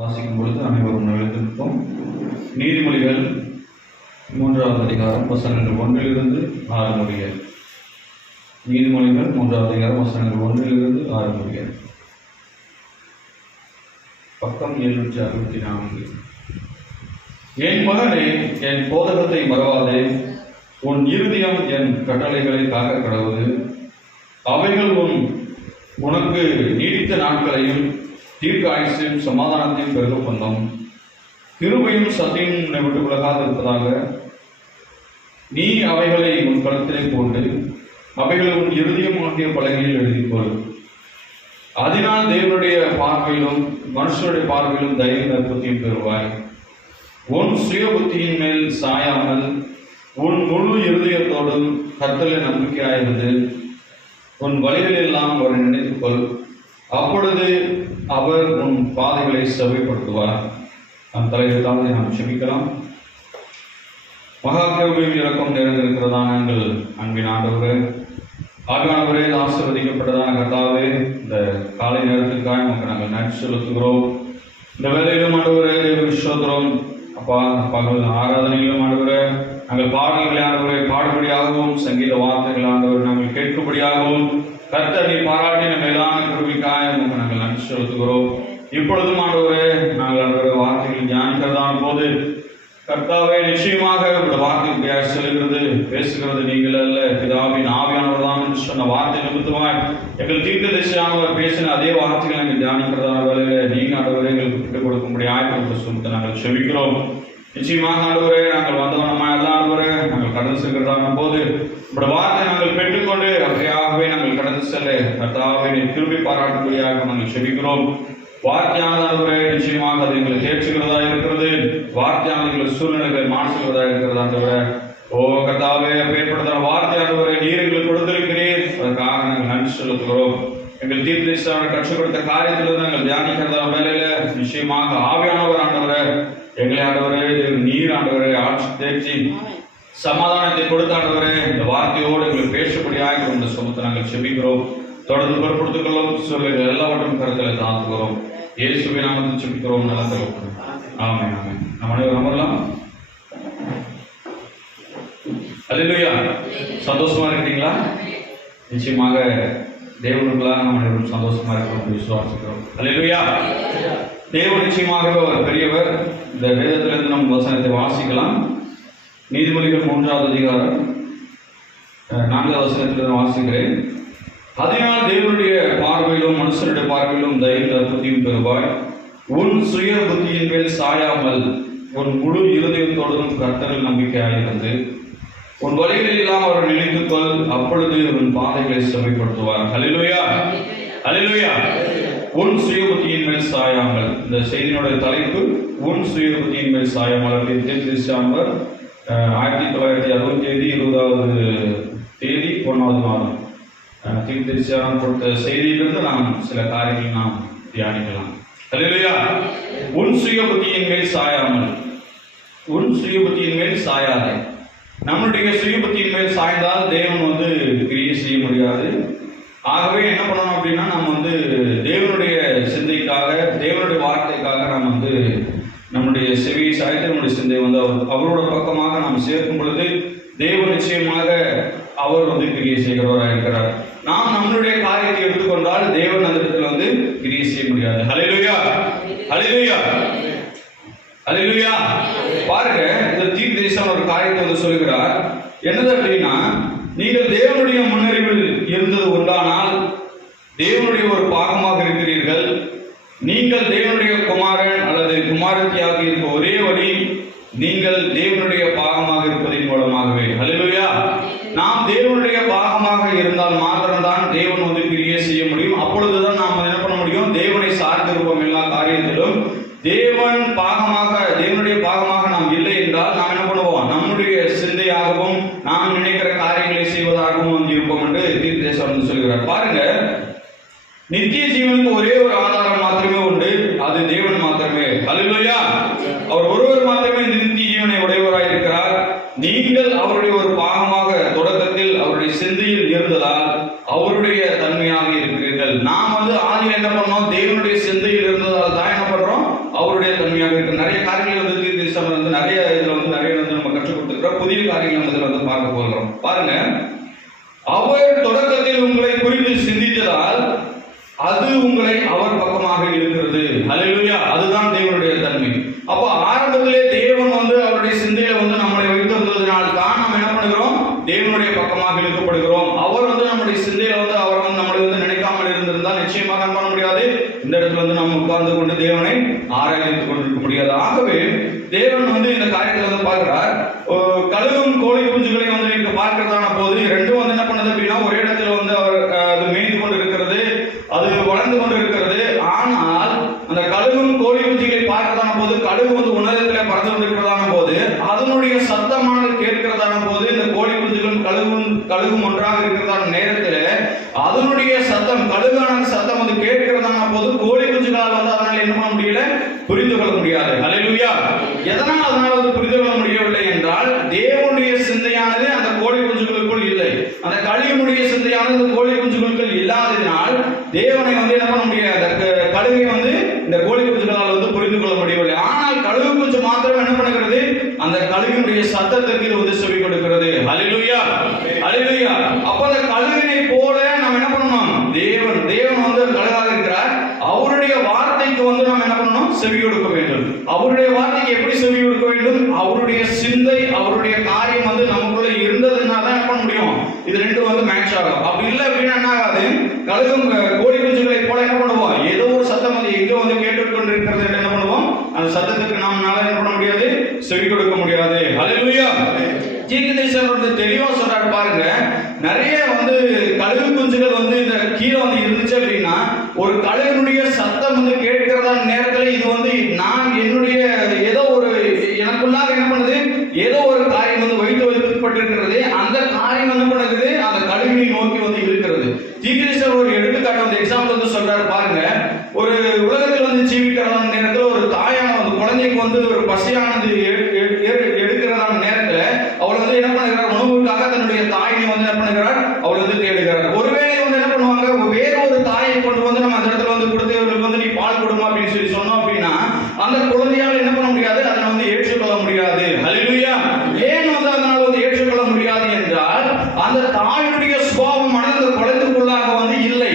வாசிக்கும் பொழுது அனைவரும் எழுந்திருப்போம். நீதிமொழிகள் 3வது அதிகாரம் வசனங்கள் 1 to 6 முடிய. நீதிமொழிகள் 3வது அதிகாரம் வசனங்கள் 1 to 6 முடிய. பக்கம் 764. என் மகனே, என் போதகத்தை மறவாதே, உன் இருதயம் என் கட்டளைகளை காக்க கடவுது. அவைகள் உனக்கு நீடித்த நாட்களையும் தீர்க்க ஆயுசையும் சமாதானத்தையும் பெருக பண்ணும். கிருபையும் சத்தியமும் உன்னை விட்டு விலகாது இருப்பதாக. நீ அவைகளை உன் கழுத்திலே போட்டு அவைகளை உன் இருதயம் ஆகிய பலகையில் எழுதிக்கொள். அதனால் தேவனுடைய பார்வையிலும் மனுஷனுடைய பார்வையிலும் தைரியம் அற்புத்தியும் பெறுவாய். உன் சுய புத்தியின் மேல் சாயாமல் உன் முழு இருதயத்தோடும் கர்த்தரில் நம்பிக்கையாயிருந்து உன் வழிகளெல்லாம் அவரை நினைத்துக்கொள். அப்பொழுது அவர் உன் பாதைகளை செவ்வைப்படுத்துவார். நம் தலைவர் தாழ்ந்து நாம் செபிக்கலாம். மகா கிருபையும் இரக்கம் நிறைந்திருக்கிறதான எங்கள் அன்பின் ஆண்டவரே, ஆவியானவரே, ஆசீர்வதிக்கப்பட்டதான கர்த்தாவே, இந்த காலை நேரத்திற்காக நமக்கு நாங்கள் நன்றி செலுத்துகிறோம். இந்த வேலையிலும் ஆண்டவரே விஸ்வத்திரம் அப்பா, பகல் ஆராதனையிலும் ஆண்டவரே நாங்கள் பாடல்களை ஆண்டவரை பாடுபடியாகவும் சங்கீத வார்த்தைகள் ஆண்டவர் நாங்கள் கேட்கும்படியாகவும் கர்த்தர் நீ பாராட்டின மேலான கிருபைக்காக நமக்கு நாங்கள் நன்றி செலுத்துகிறோம். இப்பொழுதும் ஆண்டவரே நாங்கள் ஆண்டவரை வார்த்தைகள் தியானிக்கிறதான போது கர்த்தாவே, நிச்சயமாக உங்களுடைய வார்த்தை இப்படியாக செல்கிறது, பேசுகிறது நீங்கள் அல்ல, பிதாவின் ஆவியானவர் தான் என்று சொன்ன வார்த்தை நிமித்தமாய் எங்கள் தீர்க்கதரிசியானவர் பேசின அதே வார்த்தைகளை நாங்கள் தியானிக்கிறதான வேலையில நீங்க ஆண்டவரை எங்களுக்கு விட்டுக் கொடுக்கும்படி ஆய்வு சொல்லிட்டு நாங்கள் செபிக்கிறோம். நிச்சயமாக ஆண்டவரே, நாங்கள் வந்தவனமா எல்லாம் ஆண்டவரே நாங்கள் கடந்து செல்கிறதான போது உங்களுடைய வார்த்தை நாங்கள் பெற்றுக்கொண்டு அப்படியாகவே நாங்கள் கடந்து செல்ல கர்த்தாவே திரும்பி பாராட்டும்படியாக நாங்கள் செபிக்கிறோம். வார்த்தையானது நிச்சயமாக அது எங்களை தேர்ச்சுகிறதா இருக்கிறது. வார்த்தையானது எங்கள் சூழ்நிலைகளை மாற்றுகிறதா இருக்கிறதா ஆண்டவர. ஓ கர்த்தாவே, ஏற்படுத்தான வார்த்தையானவரை நீர் எங்களுக்கு கொடுத்திருக்கிறீர், அதற்காக நாங்கள் நன்றி செலுத்துகிறோம். எங்கள் தீர்க்கதரிசியானவர் கற்றுக் கொடுத்த காரியத்திலிருந்து நாங்கள் தியானிக்கிறதா வேலையில நிச்சயமாக ஆவியானவர் ஆண்டவரை எங்களை ஆண்டவரே நீர் ஆண்டவரை ஆட்சி தேர்ச்சி சமாதானத்தை கொடுத்த ஆண்டவரே இந்த வார்த்தையோடு எங்களுக்கு பேசப்படியாக இந்த சொந்தத்தை நாங்கள் செபிக்கிறோம். தொடர்ந்து பொறுப்படுத்திக் கொள்ளும் சூழ்நிலை எல்லாவற்றும் கருத்தில் தாழ்த்துகிறோம். இயேசுவின் நாமத்தில் செபிக்கிறோம். நல்ல தகவல். ஆமென் ஆமென். நம்ம அனைவரும் அமரலாம். அல்லேலூயா. சந்தோஷமா இருக்கிறீங்களா? நிச்சயமாக தேவனுக்குள்ளாக நம்ம அனைவரும் சந்தோஷமா இருக்கிறோம் விசுவாசிக்கிறோம். அல்லேலூயா. தேவன் நிச்சயமாகவே ஒரு பெரியவர். இந்த வேதத்திலிருந்து நம் வசனத்தை வாசிக்கலாம். நீதிமொழிகள் 3வது அதிகாரம் 4வது வசனத்திலிருந்து வாசிக்கிறேன். அதனால் தேவனுடைய பார்வையிலும் மனுஷனுடைய பார்வையிலும் தைரியம் அற்புத்தியும் பெறுவாய். உன் சுய புத்தியின் மேல் சாயாமல் உன் முழு இருதயத்தோடும் கர்த்தரில் நம்பிக்கையாயிருந்து உன் வழிகளில் எல்லாம் அவர் நினைத்துக்கொள். அப்பொழுது உன் பாதைகளை செவ்வைப்படுத்துவார். ஹல்லேலூயா, ஹல்லேலூயா. உன் சுய புத்தியின் மேல் சாயாமல். இந்த செய்தியினுடைய தலைப்பு உன் சுய புத்தியின் மேல் சாயாமல். தீர்க்கதரிசியானவர் 1960 20வது தேதி 1வது மாதம் தீர்க்கதரிசியானவர் கொடுத்த செய்தியிலிருந்து நாம் சில காரியங்களை நாம் தியானிக்கலாம். ஹல்லேலூயா. உன் சுய புத்தியின் மேல் சாயாமல். உன் சுய புத்தியின் மேல் சாயாதே. நம்முடைய சுய புத்தியின் மேல் சாய்ந்தால் தேவன் கிரியை செய்ய முடியாது. ஆகவே என்ன பண்ணணும் அப்படின்னா, நம்ம தேவனுடைய சிந்தைக்காக தேவனுடைய வார்த்தைக்காக நாம் நம்முடைய செவியை சாய்த்து நம்முடைய சிந்தை அவரோட பக்கமாக நாம் சேர்க்கும் பொழுது தேவன் நிச்சயமாக அவர் கிரியை செய்கிறவராக இருக்கிறார். நாம் நம்மளுடைய காரியத்தை எடுத்துக்கொண்டால் தேவன் அந்த இடத்துல கிரியை செய்ய முடியாது. ஹல்லேலூயா, ஹல்லேலூயா, ஹல்லேலூயா. பாருங்க, இந்த தீர்க்கதரிசியான ஒரு காரியத்தை சொல்கிறார். என்னது அப்படின்னா, நீங்கள் தேவனுடைய முன்னறிவில் இருந்தது உண்டானால் தேவனுடைய ஒரு பாகமாக இருக்கிறீர்கள். நீங்கள் தேவனுடைய குமாரன் அல்லது குமாரத்தியாக இருக்க ஒரே வழி நீங்கள் தேவனுடைய பாகமாக இருப்பதன் மூலமாகவே. ஹல்லேலூயா. நாம் தேவனுடைய பாகமாக இருந்தால் மாத்திரம்தான் தேவன் கிரியை செய்ய முடியும். அப்பொழுதுதான் நாம் என்ன பண்ண முடியும்? தேவனை சார்ந்திருப்போம் எல்லா காரியத்திலும். தேவனுடைய பாகமாக நாம் இல்லை என்றால் நாம் என்ன பண்ணுவோம்? நம்முடைய சிந்தையாகவும் நாம் நினைக்கிற காரியங்களை செய்வதாகவும் இருப்போம் என்று தீர்க்கதரிசி சொல்கிறார். பாருங்க, நித்திய ஜீவனுக்கு ஒரே ஒரு ஆதாரம் மாத்திரமே உண்டு, அது தேவன் மாத்திரமே. ஹல்லேலூயா. அவர் ஒருவர் மாத்திரமே இந்த நித்திய ஜீவனை உடையவராய் இருக்கிறார். நீங்கள் அவருடைய ஒரு பாகமாக தொடக்கத்தில் அவருடைய சிந்தையில் இருந்ததால் அவருடைய தன்மையாக இருக்கிறீர்கள். நாம் ஆதியில் என்ன பண்ணோம்? தேவனுடைய சிந்தையில் இருந்ததால் தான் என்ன பண்றோம்? அவருடைய நம்மளுடைய தன்மையாக இருக்கு. நிறைய காரியங்கள் வந்து தீர்க்கதரிசனம் வந்து நிறைய இதுல வந்து நிறைய வந்து நம்ம கற்றுக் கொடுத்துருக்கிறோம். புதிய காரியங்கள் இதுல வந்து பார்க்க போகிறோம். பாருங்க, அவர் தொடக்கத்தில் உங்களை குறித்து சிந்தித்ததால் அது உங்களை அவர் பக்கமாக இருக்கிறது. ஹல்லேலூயா. அதுதான் தேவனுடைய தன்மை. அப்போ ஆரம்பத்திலே தேவன் வந்து அவருடைய சிந்தையில வந்து நம்மளை வைத்திருந்ததுனால் தான் நாம் என்ன பண்ணுகிறோம், தேவனுடைய பக்கமாக இழுக்கப்படுகிறோம். அவர் வந்து நம்முடைய சிந்தையில வந்து அவர் வந்து நம்மளை வந்து நினைக்காமல் இருந்திருந்தால் நிச்சயமாக பண்ண முடியாது. இந்த இடத்துல வந்து நம்ம உட்கார்ந்து கொண்டு தேவனை ஆராய்ந்து கொண்டிருக்க முடியாது. ஆகவே தேவன் வந்து இந்த காரியத்தை வந்து பார்க்கிறார். கழுகும் கோழி குஞ்சுகளை வந்து நீங்க பார்க்கிறதான போது ரெண்டும் வந்து என்ன பண்ணுது அப்படின்னா, ஒரே இடத்துல வந்து அவர் அது மேய்ந்து கொண்டு இருக்கிறது, அது வளர்ந்து கொண்டு இருக்கிறது. ஆனால் அந்த கழுகும் கோழி குஞ்சுகளை பார்க்கிறதான போது கழுகு வந்து உன்னதத்திலே பறந்து கொண்டிருக்கிறதான போது அதனுடைய சத்தமானது கேட்கிறதான போது இந்த கோழி குஞ்சுகளும் கழுகும் ஒன்றாக இருக்கிறதான நேரத்தில் அதனுடைய சத்தம், கழுகான சத்தம் வந்து கேட்கிறதான போது கோழி குஞ்சுகளால் வந்து அதனால் என்ன பண்ண முடியல, புரிந்து கொள்ள முடியாது. ஹல்லேலூயா. எதனால் அதனால் வந்து புரிந்து கொள்ள முடியவில்லை என்றால், தேவனுடைய சிந்தையானது அந்த கோழி குஞ்சுகளுக்குள் இல்லை. அந்த கழுகுடைய சிந்தையானது அந்த கோழி குஞ்சுகளுக்குள் இல்லாததினால் தேவனை வந்து என்ன பண்ண முடியாது, கழுகை வந்து இந்த கோழி குஞ்சுகளால் வந்து புரிந்து கொள்ள முடியவில்லை. ஆனால் கழுகு குஞ்சு மாத்திரம் என்ன பண்ணுகிறது, அந்த கழுகினுடைய சத்தத்திற்கு இது வந்து செவி கொடுக்கிறது. ஹல்லேலூயா, ஹல்லேலூயா. அப்ப அந்த கழுகினை போல நாம் என்ன பண்ணணும், தேவன் வந்து கழுகாக இருக்கிறார். அவருடைய வார்த்தைக்கு வந்து நாம் என்ன பண்ணணும், செவி கொடுக்க வேண்டும். அவருடைய வார்த்தைக்கு எப்படி செவி கொடுக்க வேண்டும், அவருடைய சிந்தை, அவருடைய காரியம் வந்து நமக்குள்ள இருந்ததுனால தான் என்ன பண்ண முடியும், இது ரெண்டும் வந்து மேட்ச் ஆகும். அப்படி இல்லை அப்படின்னா என்ன ஆகாது, கழுகும் கோழி குஞ்சுகளை போல என்ன பண்ணுவோம், ஏதோ ஒரு சத்தம் வந்து எங்கோ வந்து கேட்டுக்கொண்டு இருக்கிறது என்ன பண்ணுவோம், அந்த சத்தத்துக்கு நம்மளால என்ன பண்ண முடியாது, செவி கொடுக்க முடியாது. ஹல்லேலூயா. தீர்க்கதரிசனம் வந்து தெளிவா சொல்றாரு பாருங்க. நிறைய வந்து கழுகு குஞ்சுகள் வந்து இந்த கீழே வந்து இருந்துச்சு அப்படின்னா, ஒரு கழுகுனுடைய சத்தம் வந்து கேட்கிறதான நேரத்தில் இது வந்து நான் என்னுடைய ஏதோ ஒரு எனக்குள்ளாக என்ன பண்ணுது, ஏதோ ஒரு காரியம் வந்து வைக்கப்பட்டிருக்கிறது. அந்த காரியம் என்ன பண்ணுது, அந்த கழுவினை நோக்கி வந்து இருக்கிறது. தீர்க்கதரிசனம் ஒரு எடுத்துக்காட்டு வந்து எக்ஸாம்பிள் வந்து சொல்றாரு பாருங்க. ஒரு உலகத்தில் வந்து ஜீவிக்கிறதான நேரத்தில் ஒரு தாயான வந்து குழந்தைக்கு வந்து ஒரு பசியானது எடுக்கிறதான நேரத்தில் அவள் வந்து என்ன பண்ணுகிறார், உணவுக்காக தன்னுடைய தாயினை வந்து என்ன பண்ணுகிறார், அவள் வந்து தேடுகிறார். ஒருவேளை வந்து என்ன பண்ணுவாங்க, வேற ஒரு தாயை கொண்டு வந்து நம்ம அந்த இடத்துல வந்து கொடுத்தவர்களுக்கு வந்து நீ பால் கொடுமா அப்படின்னு சொல்லி சொன்னோம் அப்படின்னா அந்த குழந்தையால் என்ன பண்ண முடியாது, அதனை வந்து ஏற்றுக்கொள்ள முடியாது. ஹல்லேலூயா. ஏன் வந்து அதனால் வந்து ஏற்றுக்கொள்ள முடியாது என்றால், அந்த தாயினுடைய சுபாவமானது அந்த குழந்தைக்குள்ளாக வந்து இல்லை.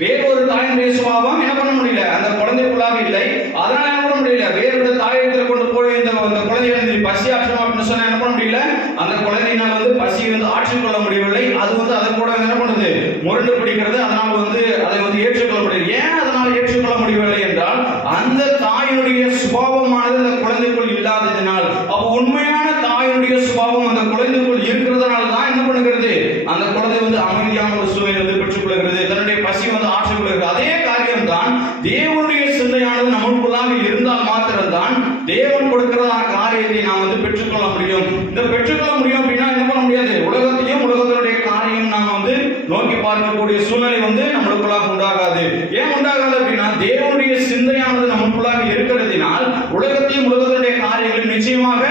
வேறொரு தாயினுடைய சுபாவம் என்ன பண்ண முடியல, அந்த குழந்தைக்குள்ளாக இல்லை. அதனால என்ன பண்ண முடியல, வேறொரு தாயத்தில் கொண்டு போய் இந்த குழந்தைய பசி ஆற்றணும் அப்படின்னு சொன்னா என்ன பண்ண முடியல, அந்த குழந்தையினால் வந்து பசி வந்து ஆற்றிக்கொள்ள முடியவில்லை. அது வந்து அதை கூட என்ன பண்ணுது, முரண்டு பிடிக்கிறது. அதனால் வந்து அதை வந்து ஏற்றுக்கொள்ள முடியாது. ஏன் அதனால் ஏற்றுக்கொள்ள முடியவில்லை என்றால், அந்த தாயினுடைய சுபாவமானது அந்த குழந்தைக்குள் இல்லாததினால். அப்போ உண்மையான தாயினுடைய சுபாவம் அந்த குழந்தைக்குள் இருக்கிறதுனால தான் என்ன பண்ணுகிறது, அந்த குழந்தை வந்து அமைதியான ஒரு சூழலை வந்து பெற்றுக்கொள்கிறது, தன்னுடைய பசி வந்து ஆற்றிக்கொள்கிறது. அதே காரியம் தான் தேவனுடைய சிந்தையானது நமக்குள்ளாக இருந்தால் மாத்திரம்தான் தேவன் கொடுக்கிறதான காரியத்தை நாம் வந்து பெற்றுக்கொள்ள முடியும். இந்த பெற்றுக்கொள்ள முடியும் அப்படின்னா என்ன பண்ண முடியாது, உலகத்தையும் உலகத்தினுடைய காரியம் நாம் வந்து நோக்கி பார்க்கக்கூடிய சூழ்நிலை வந்து நம்மளுக்குள்ளாக உண்டாகாது. ஏன் உண்டாகாது அப்படின்னா, தேவனுடைய சிந்தையானது நமக்குள்ளாக இருக்கிறதினால் உலகத்தையும் உலகத்தினுடைய காரியங்களை நிச்சயமாக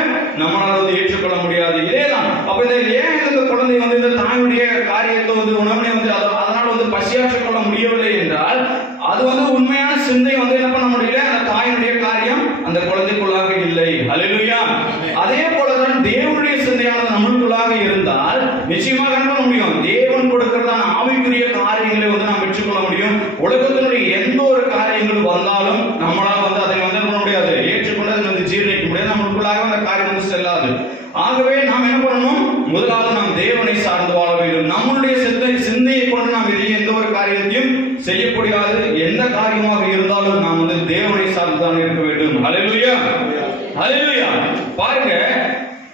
நம்மளால் வந்து ஏற்றுக்கொள்ள முடியாது. இதேதான். அப்ப ஏன் இந்த குழந்தை வந்து இந்த தாயுடைய காரியத்தை வந்து உணவினை வந்து அதனால் வந்து பசியாற்றிக் கொள்ள முடியவில்லை என்றால், அது வந்து உண்மையான சிந்தை வந்து என்ன பண்ண முடியல, அந்த தாயினுடைய காரியம் அந்த குழந்தைக்குள்ளாக இல்லை. ஹல்லேலூயா. அதே போலதான் தேவனுடைய சிந்தையானது நம்மளுக்குள்ளாக இருந்தால் நிச்சயமாக என்ன பண்ண முடியும், தேவன் கொடுக்கிறதான ஆவிக்குரிய காரியங்களை வந்து நாம் பெற்றுக்கொள்ள முடியும். உலகத்தினுடைய எந்த ஒரு காரியங்கள் வந்தாலும் நம்மளால் வந்து அதை வந்து என்ன பண்ண முடியாது, ஏற்றுக்கொண்டு அதை வந்து ஜீரணிக்க முடியாது. நம்மளுக்குள்ளாக அந்த காரியம் வந்து செல்லாது. ஆகவே நாம் என்ன பண்ணணும், முதலாவது நாம் தேவனை சார்ந்து வாழ வேண்டும். நம்மளுடைய சிந்தையை கொண்டு நாம் எந்த ஒரு காரியத்தையும் செய்யக்கூடாது. எந்த காரியமாக இருந்தாலும் நாம் வந்து தேவனை சார்ந்துதான் இருக்க வேண்டும். ஹல்லேலூயா, ஹல்லேலூயா. பாருங்க,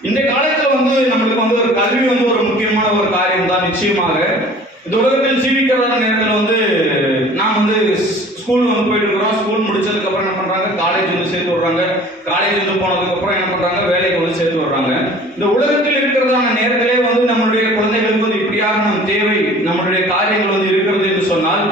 இந்த காலத்துல வந்து நம்மளுக்கு வந்து ஒரு கல்வி வந்து ஒரு முக்கியமான ஒரு காரியம் தான். நிச்சயமாக இந்த உலகத்தில் ஜீவிக்கிறதான நேரத்தில் வந்து நாம் வந்து ஸ்கூல் வந்து போயிட்டு இருக்கிறோம். ஸ்கூல் முடிச்சதுக்கு அப்புறம் என்ன பண்றாங்க, காலேஜ் வந்து சேர்த்து விடுறாங்க. காலேஜ் வந்து போனதுக்கு அப்புறம் என்ன பண்றாங்க, வேலைக்கு வந்து சேர்த்து விடுறாங்க. இந்த உலகத்தில் இருக்கிறதான நேரத்திலே வந்து நம்மளுடைய குழந்தைகளுக்கு வந்து இப்படியாக நம் தேவை, நம்மளுடைய காரியங்கள் வந்து இருக்கிறது என்று சொன்னால்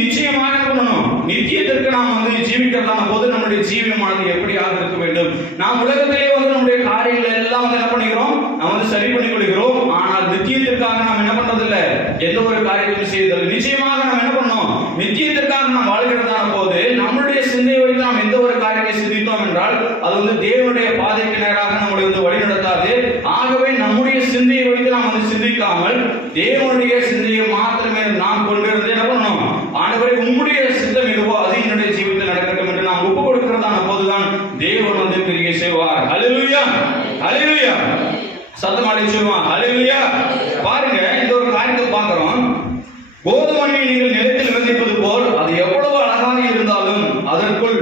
நிச்சயமாக என்ன பண்ணணும், நித்தியத்திற்கு நாம் வந்து ஜீவிக்கிறதான போது நம்முடைய ஜீவியமானது எப்படியாக இருக்க வேண்டும். நாம் உலகத்திலே வந்து நம்முடைய காரியங்கள் எல்லாம் வந்து என்ன பண்ணிக்கிறோம், நாம் வந்து சரி பண்ணிக் கொள்கிறோம். ஆனால் நித்தியத்திற்காக நாம் என்ன பண்றதில்லை, எந்த ஒரு காரியத்தையும் செய்வதில்லை. நிச்சயமாக நாம் என்ன பண்ணணும், நித்தியத்திற்காக நாம் வாழ்கிறதான போது நம்மளுடைய சிந்தையை வைத்து நாம் எந்த ஒரு காரியத்தை சிந்தித்தோம் என்றால் அது வந்து தேவனுடைய பாதைக்கு நேராக நம்மளை வந்து வழிநடத்தாது. ஆகவே நம்முடைய சிந்தையை வைத்து நாம் வந்து சிந்திக்காமல் தேவனுடைய சிந்தையை மாத்திரமே நாம் கொண்டிருந்து என்ன பண்ணணும், ஆண்டவரே உம்முடைய சித்தம் எதுவோ அது என்னுடைய ஜீவிதத்தில் நடக்கட்டும் என்று நாம் ஒப்பு கொடுக்கிறதான போதுதான் தேவன் வந்து பெரிய செய்வார். ஹல்லேலூயா, ஹல்லேலூயா. சத்தமாடி சொல்லுவான் ஹல்லேலூயா. பாருங்க, இந்த ஒரு காரியத்தை பார்க்கிறோம். கோதுமையை நீங்கள் நிலத்தில் விதைப்பது போல் அது எவ்வளவு அழகாக இருந்தாலும் அதற்குள்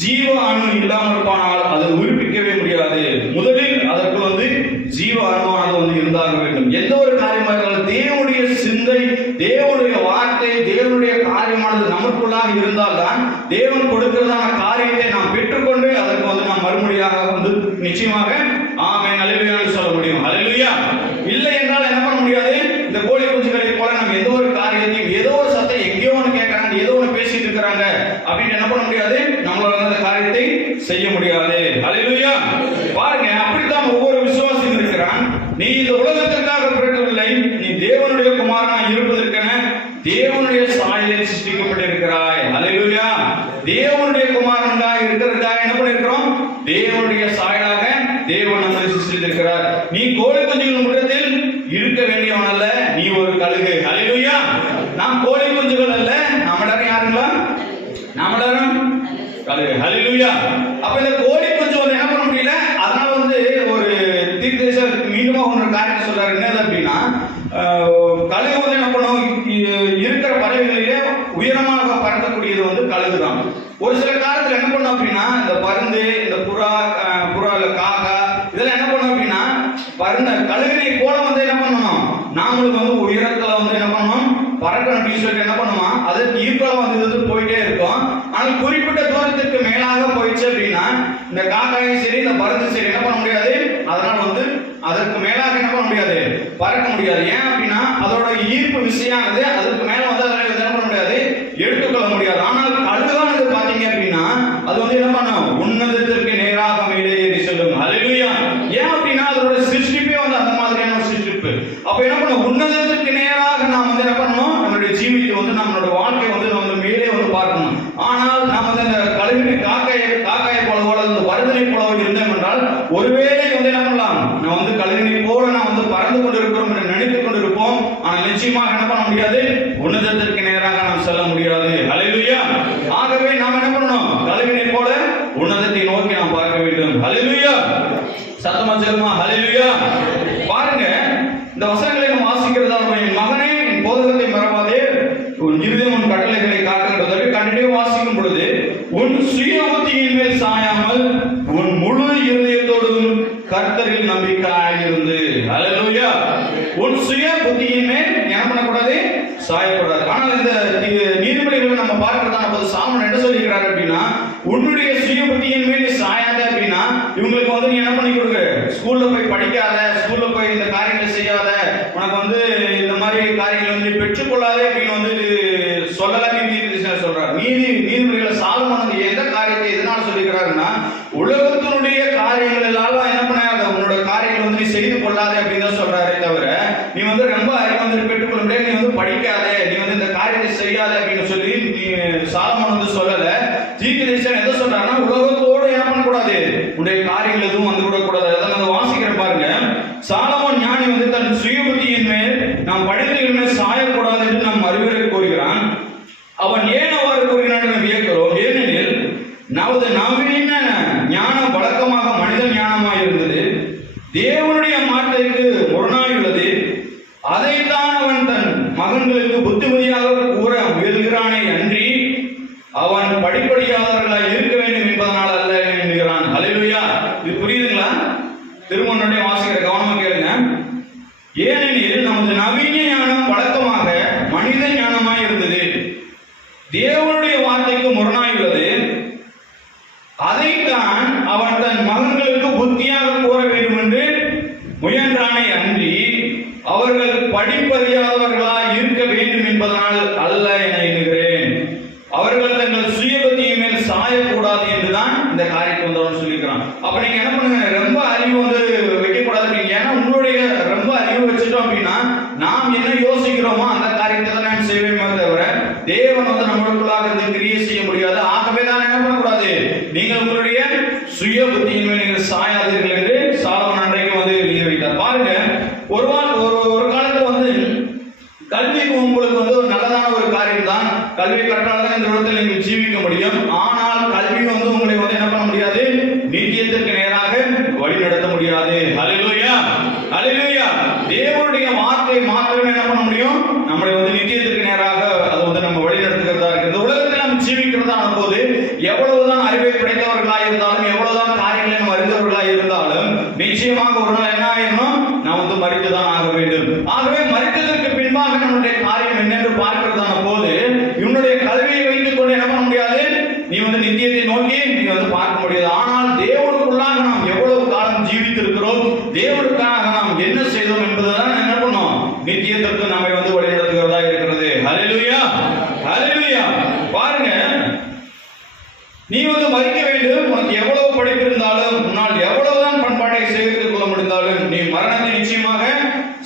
ஜீவ அணு இல்லாமல் போனால் அதை உயிர்ப்பிக்கவே முடியாது. முதலில் அதற்குள் வந்து ஜீவ அணுவானது வந்து இருந்தாக வேண்டும். எந்த ஒரு காரியமாக தேவனுடைய சிந்தை, தேவனுடைய வார்த்தை, தேவனுடைய காரியமானது நமக்குள்ளாக இருந்தால்தான் தேவன் கொடுக்கிறதான காரியத்தை நாம் பெற்றுக்கொண்டு அதற்கு வந்து நாம் மறுமொழியாக வந்து நிச்சயமாக ஆமென் அல்லேலூயா சொல்ல முடியும். அல்லேலூயா. இல்லை என்றால் என்ன பண்ண முடியாது. இந்த கோழி குஞ்சுகளை போல நம்ம எந்த ஒரு காரியத்தையும் ஏதோ ஒரு சத்தம் எங்கேயோ ஒன்று கேட்கறாங்க, ஏதோ ஒன்று பேசிட்டு இருக்கிறாங்க அப்படின்னு என்ன பண்ண முடியாது, நம்மளால அந்த காரியத்தை செய்ய முடியாது. அல்லேலூயா. பாருங்க, அப்படித்தான் ஒவ்வொரு விசுவாசியும் இருக்கிறான். நீ இந்த உலகத்திற்காக பிறக்கவில்லை, நீ தேவனுடைய குமாரனாய் இருப்பதற்கென தேவனுடைய சாயலில் சிருஷ்டிக்கப்பட்டிருக்கிறாய். அல்லேலூயா. தேவனுடைய குமாரனாக இருக்கிறதுக்காக என்ன பண்ணிருக்கிறோம், தேவனுடைய சாயலாக தேவன் நம்மை சிருஷ்டித்திருக்கிறார். நீ கோழி குஞ்சுகள் முற்றத்தில் இருக்க வேண்டியவன் அல்ல, நீ ஒரு கழுகு. அல்லேலூயா. நாம் கோழி குஞ்சுகள் அல்ல, நம்ம எல்லாரும் யாருங்களா, நம்ம எல்லாரும் கழுகு. அல்லேலூயா. அப்ப இந்த கோழி குஞ்சு வந்து என்ன பண்ண முடியல, அதனால வந்து ஒரு தீர்க்கதரிசி மீண்டும் ஒரு காரியத்தை சொல்றாரு. என்னது அப்படின்னா, கழுகு வந்து என்ன பண்ணும், இருக்கிற பறவைகளிலே உயரமாக பறக்கக்கூடியது வந்து கழுகு தான். ஒரு சில காலத்துல என்ன பண்ணும் அப்படின்னா, இந்த பருந்து, இந்த புறா இல்ல காக்கா இதெல்லாம் என்ன பண்ணும் அப்படின்னா, பருந்து கழுகினை போல வந்து என்ன பண்ணணும், நாமளும் வந்து உயரத்துல வந்து என்ன பண்ணணும், பறக்கணும் அப்படின்னு சொல்லிட்டு என்ன பண்ணுமா, அதற்கு ஈக்குவலா வந்து போயிட்டே இருக்கும். ஆனால் குறிப்பிட்ட தூரத்திற்கு மேலாக போயிடுச்சு அப்படின்னா இந்த காக்காயும் சரி இந்த பருந்து சரி என்ன பண்ண முடியாது, அதனால வந்து அதற்கு மேலாக என்ன பண்ண முடியாது, பறக்க முடியாது. ஏன் அப்படின்னா அதோட ஈர்ப்பு விசையானது அதற்கு மேல வந்து அதனால என்ன பண்ண முடியாது, எடுத்துக்கொள்ள முடியாது. ஆனால் கழுகானது பாத்தீங்க அப்படின்னா அது வந்து என்ன பண்ணும், உன்னதத்திற்கு நேராக மேலே ஏறி செல்லும். அல்லேலூயா. ஏன் அப்படின்னா அதோட சிருஷ்டிப்பே வந்து அந்த மாதிரியான ஒரு சிருஷ்டிப்பு. அப்ப என்ன பண்ணும், உன்னதத்திற்கு நேராக நாம் வந்து என்ன பண்ணணும், நம்மளுடைய ஜீவித்தை வந்து நம்மளோட வாழ்க்கை வந்து நம்ம மேலே வந்து பார்க்கணும். ஆனால் நாம் வந்து இந்த கழுகு காக்காயை போலவோ இந்த பருந்தனை போலவோ இருந்தோம் என்றால் ஒருவேளை வந்து என்ன பண்ணலாம், நான் வந்து கழுகினை போல நான் வந்து பறந்து கொண்டிருக்கிறோம் என்று நினைத்துக் கொண்டிருப்போம். ஆனால் நிச்சயமாக என்ன பண்ண முடியாது, உன்னதத்திற்கு நேராக நாம் செல்ல முடியாது. அல்லேலூயா. ஆகவே நாம் என்ன பண்ணணும், கழுகினை போல உன்னதத்தை நோக்கி நாம் பார்க்க வேண்டும். அல்லேலூயா. சத்தமா சொல்லுமா அல்லேலூயா. பாருங்க, இந்த வசனங்களை நாம் வாசிக்கிறதா, என் மகனே என் போதகத்தை மறவாதே, உன் இருதயம் உன் கட்டளைகளை காக்கிறதற்கு கண்டிப்பா வாசிக்கும் பொழுது உன் சுய புத்தியின் மேல் சாயாமல் உன் முழு இருதயத்தோடும் கர்த்தரில் நம்பிக்கையாயிருந்து. அல்லேலூயா. உன் சுய புத்தியின் மேல் என்ன பண்ணக்கூடாது, சாயக்கூடாது. ஆனால் இந்த நீதிமொழிகளை நம்ம பார்க்கிறதா போது சாமன் என்ன சொல்லிக்கிறார் அப்படின்னா, உன்னுடைய சுய புத்தியின் மேல் சாயாத அப்படின்னா இவங்களுக்கு வந்து நீ என்ன பண்ணி கொடுங்க, ஸ்கூல்ல போய் படிக்காத, ஸ்கூல்ல போய் இந்த காரியங்களை செய்யாத, உனக்கு வந்து இந்த மாதிரி காரியங்களை வந்து பெற்றுக்கொள்ளாதே அப்படின்னு வந்து சொல்லலாம் சொல்றாரு. நீதிமொழிகளை சாலமோன் எந்த காரியத்தை எதனால சொல்லிக்கிறாருன்னா, உலகத்தினுடைய காரியங்கள் எல்லாம் என்ன பண்ணாத உன்னோட காரியங்கள் வந்து நீ செய்து கொள்ளாதே அப்படின்னு தான் சொல்றாரே தவிர நீ வந்து ரொம்ப அறிவு வந்து பெற்றுக்கொள்ள முடியாது, நீ வந்து படிக்காதே, நீ வந்து இந்த காரியத்தை செய்யாத அப்படின்னு சொல்லி நீ சாலமோன் வந்து சொல்லல. தீர்க்கதரிசன் எதை சொல்றாருன்னா, உலகத்தோடு என்ன பண்ணக்கூடாது, உன்னுடைய காரியங்கள் எதுவும் வந்து விடக்கூடாது. அதான் நம்ம வாசிக்கிற பாருங்க, சாலமோன் ஞானி வந்து தன் சுய புத்தியின் மேல் நாம் படித்ததின் மேல் சாயக்கூடாது என்று நாம் அறிவுரை கூறுகிறான். அவன் ஏன் அவ்வாறு கூறினான் என்று வியக்கிறோம். ஏனெனில் நமது நவீன ஞானம் வழக்கமாக மனித ஞானமாய் இருந்தது, தேவனுடைய வார்த்தைக்கு முரணாயுள்ளது. அதைத்தான் அவன் தன் மகன்களுக்கு புத்திமதியாக கூற முயல்கிறானே அன்றி அவன் படிப்படியாதவர்களாய் இருக்க வேண்டும் என்பதனால் அல்ல என்கிறான். அல்லேலூயா. இது புரியுதுங்களா? திருமணனுடைய வாசிக்கிற கவனமா கேளுங்க. ஏனெனில் நமது நவீன ஞானம் வழக்கமாக மனித ஞானமாய் இருந்தது, தேவனுடைய வார்த்தைக்கு முரணாயுள்ளது. அதைத்தான் அவன் தன் மகன்களுக்கு புத்தியாக கூற வேண்டும் என்று முயன்றானே அன்றி அவர்கள் படிப்பறியாதவர்களாய் இருக்க வேண்டும் என்பதனால் அல்ல என எண்ணுகிறேன். அவர்கள் தங்கள் சுயபதியை மேல் சாயக்கூடாது என்றுதான் இந்த காரியத்தை வந்து அவன் சொல்லிக்கிறான். அப்ப நீங்க என்ன பண்ணுங்க, ரொம்ப அறிவு வந்து வைக்கக்கூடாது. ஏன்னா உங்களுடைய ரொம்ப அறிவு வச்சுட்டோம் அப்படின்னா நாம் என்ன யோசிக்கிறோமோ அந்த காரியத்தை தான் நான் செய்வேன் தவிர தேவன் வந்து நம்மளுக்குள்ளாக கிரியை செய்ய முடியாது. ஆகவே தான் என்ன பண்ணக்கூடாது, நீங்கள் உங்களுடைய சுய புத்தியின் மேல் நீங்கள் சாயாதீர்கள் என்று சாலமோன் அன்றைக்கு வந்து எழுதி வைத்தார். பாருங்க, ஒரு காலத்துல வந்து கல்வி உங்களுக்கு வந்து ஒரு நல்லதான ஒரு காரியம் தான். கல்வி கற்றால்தான் இந்த இடத்தில் நீங்கள் ஜீவிக்க முடியும். ஆனால் கல்வி வந்து உங்களை வந்து என்ன பண்ண முடியாது, நித்தியத்திற்கு நேராக வழி நடத்த முடியாது. ஹல்லேலூயா, ஹல்லேலூயா. தேவனுடைய வார்த்தை மாத்திரமே என்ன பண்ண முடியும், நம்மளை வந்து நித்தியத்திற்கு நேராக அது வந்து நம்ம வழி நடத்துகிறதா இருக்கு. இந்த உலகத்தில் நம்ம ஜீவிக்கிறதா போது எவ்வளவுதான் அறிவை படைத்தவர்களாக இருந்தாலும், எவ்வளவுதான் காரியங்களை நம்ம அறிந்தவர்களாக இருந்தாலும், நிச்சயமாக ஒரு நாள் என்ன ஆயிடணும், நாம் வந்து மறித்துதான் ஆக வேண்டும். ஆகவே மறித்ததற்கு பின்பாக நம்முடைய காரியம் என்னென்று பார்க்கிறதான போது இவனுடைய கல்வியை வைத்துக் கொண்டு என்ன பண்ண முடியாது, நீ வந்து நித்தியத்தை நோக்கி நீ வந்து பார்க்க முடியாது. ஆனால் தேவனுக்குள்ளாக நாம் எவ்வளவு காலம் ஜீவித்திருக்கிறோம், தேவனுக்காக நாம் என்ன செய்தோம் என்பதுதான் என்ன பண்ணோம், நித்தியத்திற்கு நம்மை வந்து வழிநடத்துகிறதா இருக்கிறது. ஹல்லேலூயா, ஹல்லேலூயா. பாருங்க, நீ வந்து மறிக்க வேண்டும். உனக்கு எவ்வளவு படிப்பு இருந்தாலும், உன்னால் எவ்வளவுதான் பண்பாட்டை சேகரித்துக் கொள்ள முடிந்தாலும், நீ மரணத்தை நிச்சயமாக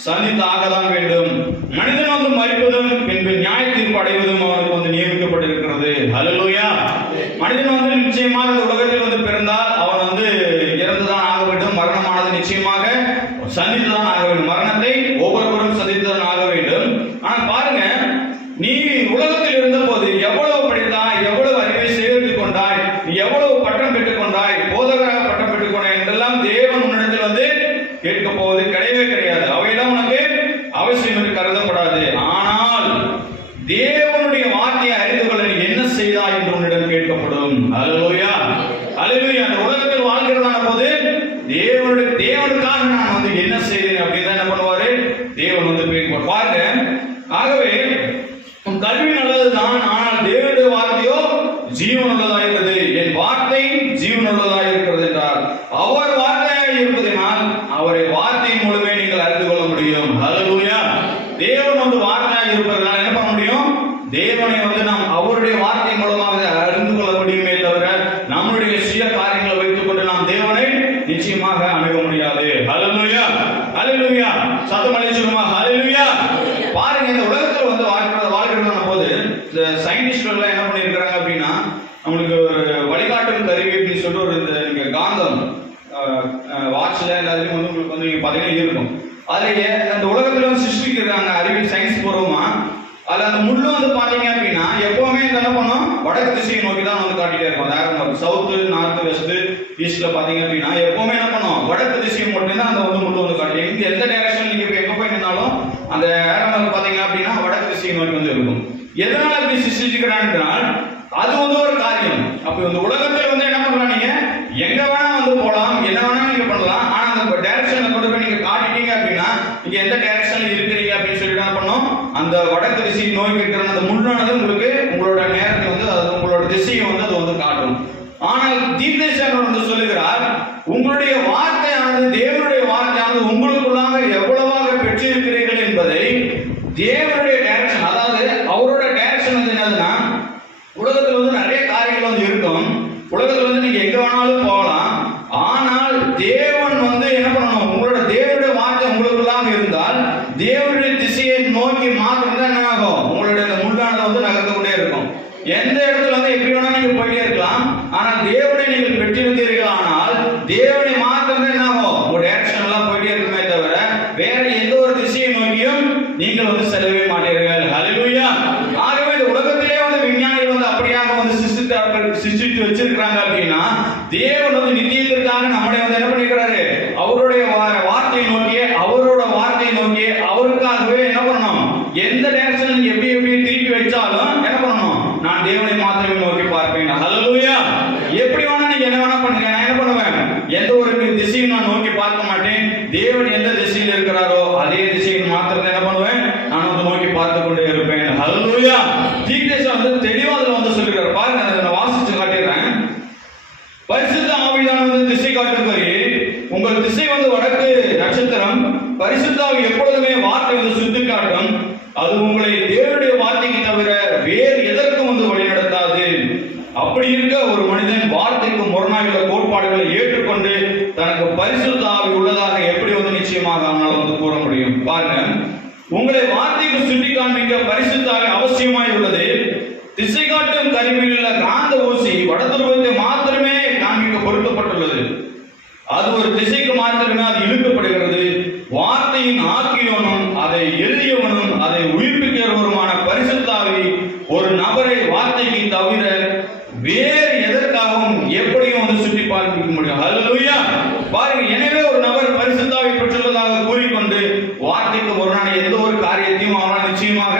சந்தித்து ஆகதான் வேண்டும். மனிதன் வந்து மறிப்பதும் பின்பு நியாய தீர்ப்பு அடைவதும் அவனுக்கு வந்து நியமிக்கப்பட்டிருக்கிறது. ஹல்லேலூயா. மனிதன் வந்து நிச்சயமாக இந்த உலகத்தில் வந்து பிறந்தால் அவன் வந்து இறந்துதான் ஆக வேண்டும். மரணமானது நிச்சயமாக சந்தித்துதான் ஆக வேண்டும். மரணத்தை ஒவ்வொருவரும் சந்தித்துதான் ஆக வேண்டும். ஆனால் பாருங்க, நீ உலகத்தில் இருந்த போது எவ்வளவு படித்தாய், எவ்வளவு அறிவை சேகரித்துக் கொண்டாய், நீ எவ்வளவு பட்டம் பெற்றுக் கொண்டாய், போதகராக பட்டம் பெற்றுக் கொண்டாய் என்றெல்லாம் தேவன் உன்னிடத்தில் வந்து கேட்க போவது கிடையவே கிடையாது. அவையெல்லாம் உனக்கு அவசியம் என்று கருதப்படாது. ஆனால் தேவனுடைய வார்த்தையை அறிந்து கொள்ள நீ என்ன செய்தாய் என்று உன்னிடம் கேட்கப்படும். ஹல்லேலூயா, ஹல்லேலூயா. அந்த உலகத்தில் வாழ்கிறதான போது தேவனுக்காக நான் வந்து என்ன செய்தேன் அப்படின்னு தான் என்ன பண்ணுவாரு, தேவன் வந்து கேட்பார். பாருங்க, ஆகவே கல்வி நல்லதுதான், ஆனால் தேவனுடைய வார்த்தையோ ஜீவன் உள்ளதாக இருக்கிறது. என் வார்த்தை ஜீவன் உள்ளதாக இருக்கிறது என்றார். அவர் வார்த்தையாக இருப்பதனால் அவரை வார்த்தையின் மூலமே நீங்கள் அறிந்து கொள்ள முடியும். ஹல்லேலூயா. தேவன் வந்து வார்த்தையாக இருப்பதனால் என்ன பண்ண முடியும், தேவனை வந்து நாம் அவருடைய வார்த்தை மூலமாக அறிந்து கொள்ள முடியுமே தவிர நம்முடைய சுய காரியங்களை வைத்துக் கொண்டு நாம் தேவனை நிச்சயமாக அணுக முடியாது. ஹல்லேலூயா, ஹல்லேலூயா. சத்தமலை சொல்லுமா, ஹல்லேலூயா. பாருங்க, இந்த உலகத்துல வந்து வாழ்கிறதான போது இந்த சயின்டிஸ்ட்கள் என்ன பண்ணியிருக்கிறாங்க அப்படின்னா, நம்மளுக்கு ஒரு வழிகாட்டும் கருவி அப்படின்னு சொல்லிட்டு ஒரு இந்த நீங்க காந்தம் வாட்ச்ல எல்லாத்துலயும் வந்து உங்களுக்கு வந்து நீங்க பாத்தீங்கன்னா இருக்கும். அதுல அந்த உலகத்துல வந்து சிருஷ்டிக்கிறாங்க அறிவியல் சயின்ஸ் பூர்வமா. அதுல அந்த முள்ளு வந்து பாத்தீங்க அப்படின்னா எப்பவுமே என்ன பண்ணும், வடக்கு திசையை நோக்கி தான் வந்து காட்டிட்டே இருக்கும். அந்த சவுத்து, நார்த், வெஸ்ட், ஈஸ்ட்ல பாத்தீங்க அப்படின்னா எப்பவுமே என்ன பண்ணும், வடக்கு திசையை மட்டும்தான் அந்த வந்து முள்ளு வந்து காட்டும். எங்க எந்த டைரக்ஷன் நீங்க எங்க போய் நின்னாலும் அந்த ஏரம் வந்து பாத்தீங்க அப்படின்னா வடக்கு திசையை நோக்கி வந்து இருக்கும். எதனால இப்படி சிருஷ்டிக்கிறான், அது வந்து ஒரு காரியம். அப்ப இந்த உலகத்துல வந்து என்ன பண்ணலாம், நீங்க எங்க வேணா வந்து போலாம், என்ன வேணா நீங்க பண்ணலாம். ஆனா அந்த டைரக்ஷன்ல கொண்டு போய் நீங்க காட்டிட்டீங்க அப்படின்னா நீங்க எந்த டைரக்ஷன்ல இருக்கிறீங்க அப்படின்னு சொல்லிட்டு என்ன பண்ணும், அந்த வடக்கு திசையை நோக்கி இருக்கிற அந்த முள்ளானது உங்களுக்கு உங்களோட நேரத்தை வந்து உங்களோட திசையை வந்து அது வந்து காட்டும். ஆனால் தீர்க்கதரிசியானவர் வந்து சொல்லுகிறார், உங்களுடைய வார்த்தையானது, தேவனுடைய வார்த்தையானது உங்களுக்குள்ளாக எவ்வளவாக பெற்றிருக்கிறீர்கள் என்பதை தேவனுடைய டைரக்ஷன், அதாவது அவரோட டைரக்ஷன் வந்து என்னதுன்னா, உலகத்துல வந்து நிறைய காரியங்கள் வந்து இருக்கும். உலகத்துல வந்து நீங்க எங்க வேணாலும் போகலாம். ஆனால் தேவன் வந்து என்ன பண்ணணும், உங்களோட தேவனுடைய வார்த்தை உங்களுக்குள்ளாக இருந்தால் தேவனுடைய திசையை நோக்கி மாத்திரம் தான் என்ன ஆகும், உங்களுடைய அந்த முள்ளானது வந்து நகர்ந்து கொண்டே இருக்கும். எந்த இடத்துல வந்து எப்படி வேணா நீங்க போயிட்டே இருக்கலாம். ஆனால் தேவனை நீங்கள் பெற்றிருந்தீர்கள், ஆனால் தேவனை மாத்திரம் தான் என்ன ஆகும், உங்க டைரக்ஷன் எல்லாம் போயிட்டே இருக்குமே தவிர வேற எந்த ஒரு திசையை நோக்கியும் நீங்கள் வந்து செல்லவே மாட்டீர்கள். ஹல்லேலூயா. ஆகவே இந்த உலகத்திலே வந்து விஞ்ஞானிகள் வந்து அப்படியாக வந்து சிருஷ்டித்து வச்சிருக்கிறாங்க அப்படின்னா, தேவன் வந்து நித்தியத்திற்காக நம்மளை வந்து என்ன பண்ணிக்கிறாரு, அவருடைய வார்த்தையை நோக்கி, அவரோட வார்த்தையை நோக்கி, அவருக்காகவே என்ன பண்ணணும், எந்த டைரக்ஷன் நீங்க எப்படி எப்படி திருப்பி வச்சாலும் என்ன பண்ணணும், நான் தேவனை மாத்திரமே நோக்கி பார்ப்பேன். ஹல்லேலூயா. எப்படி வேணா நீங்க என்ன வேணா பண்ணுங்க, நான் என்ன பண்ணுவேன், எந்த ஒரு திசையும் நான் நோக்கி பார்க்க மாட்டேன். தேவன் எந்த திசையில் இருக்கிறாரோ அதே திசையில் மாத்திரம் என்ன பண்ணுவேன், நான் வந்து நோக்கி பார்த்து கொண்டே இருப்பேன். ஹல்லேலூயா. தீர்க்கதரிசி வந்து தெளிவா அதுல வந்து சொல்லுகிறார். பாருங்க, அதை நான் வாசிச்சு காட்டிடுறேன். பரிசுத்த ஆவியானது திசை காட்டும்படி உங்கள் திசை வந்து வடக்கு நட்சத்திரம். பரிசுத்த ஆவி எப்பொழுதுமே வார்த்தை வந்து சுட்டி காட்டும். அது உங்களை தேவனுடைய வார்த்தைக்கு தவிர வேறு எதற்கும் வந்து வழிநடத்தாது. அப்படி இருக்க ஒரு மனிதன் வார்த்தைக்கு முரணாயுள்ள கோட்பாடுகளை ஏற்றுக்கொண்டு தனக்கு பரிசுத்த ஆவி உள்ளதாக எப்படி வந்து நிச்சயமாக அவனால் வந்து கூற முடியும்? பாருங்க, உங்களை வார்த்தைக்கு சுட்டி காண்பிக்க பரிசுத்த ஆவி அவசியமாய் உள்ளது. திசை காட்டும் கருவியில் உள்ள காந்த ஊசி வடதுருவத்தை மாத்திரமே சுற்றி பார்க்க முடியும். ஹல்லேலூயா. பாருங்க, எனவே ஒரு நபர் பரிசுத்த ஆவியை பெற்றுள்ளதாக கூறிக்கொண்டு வார்த்தைக்கு முரணான எந்த ஒரு காரியத்தையும் அவனால் நிச்சயமாக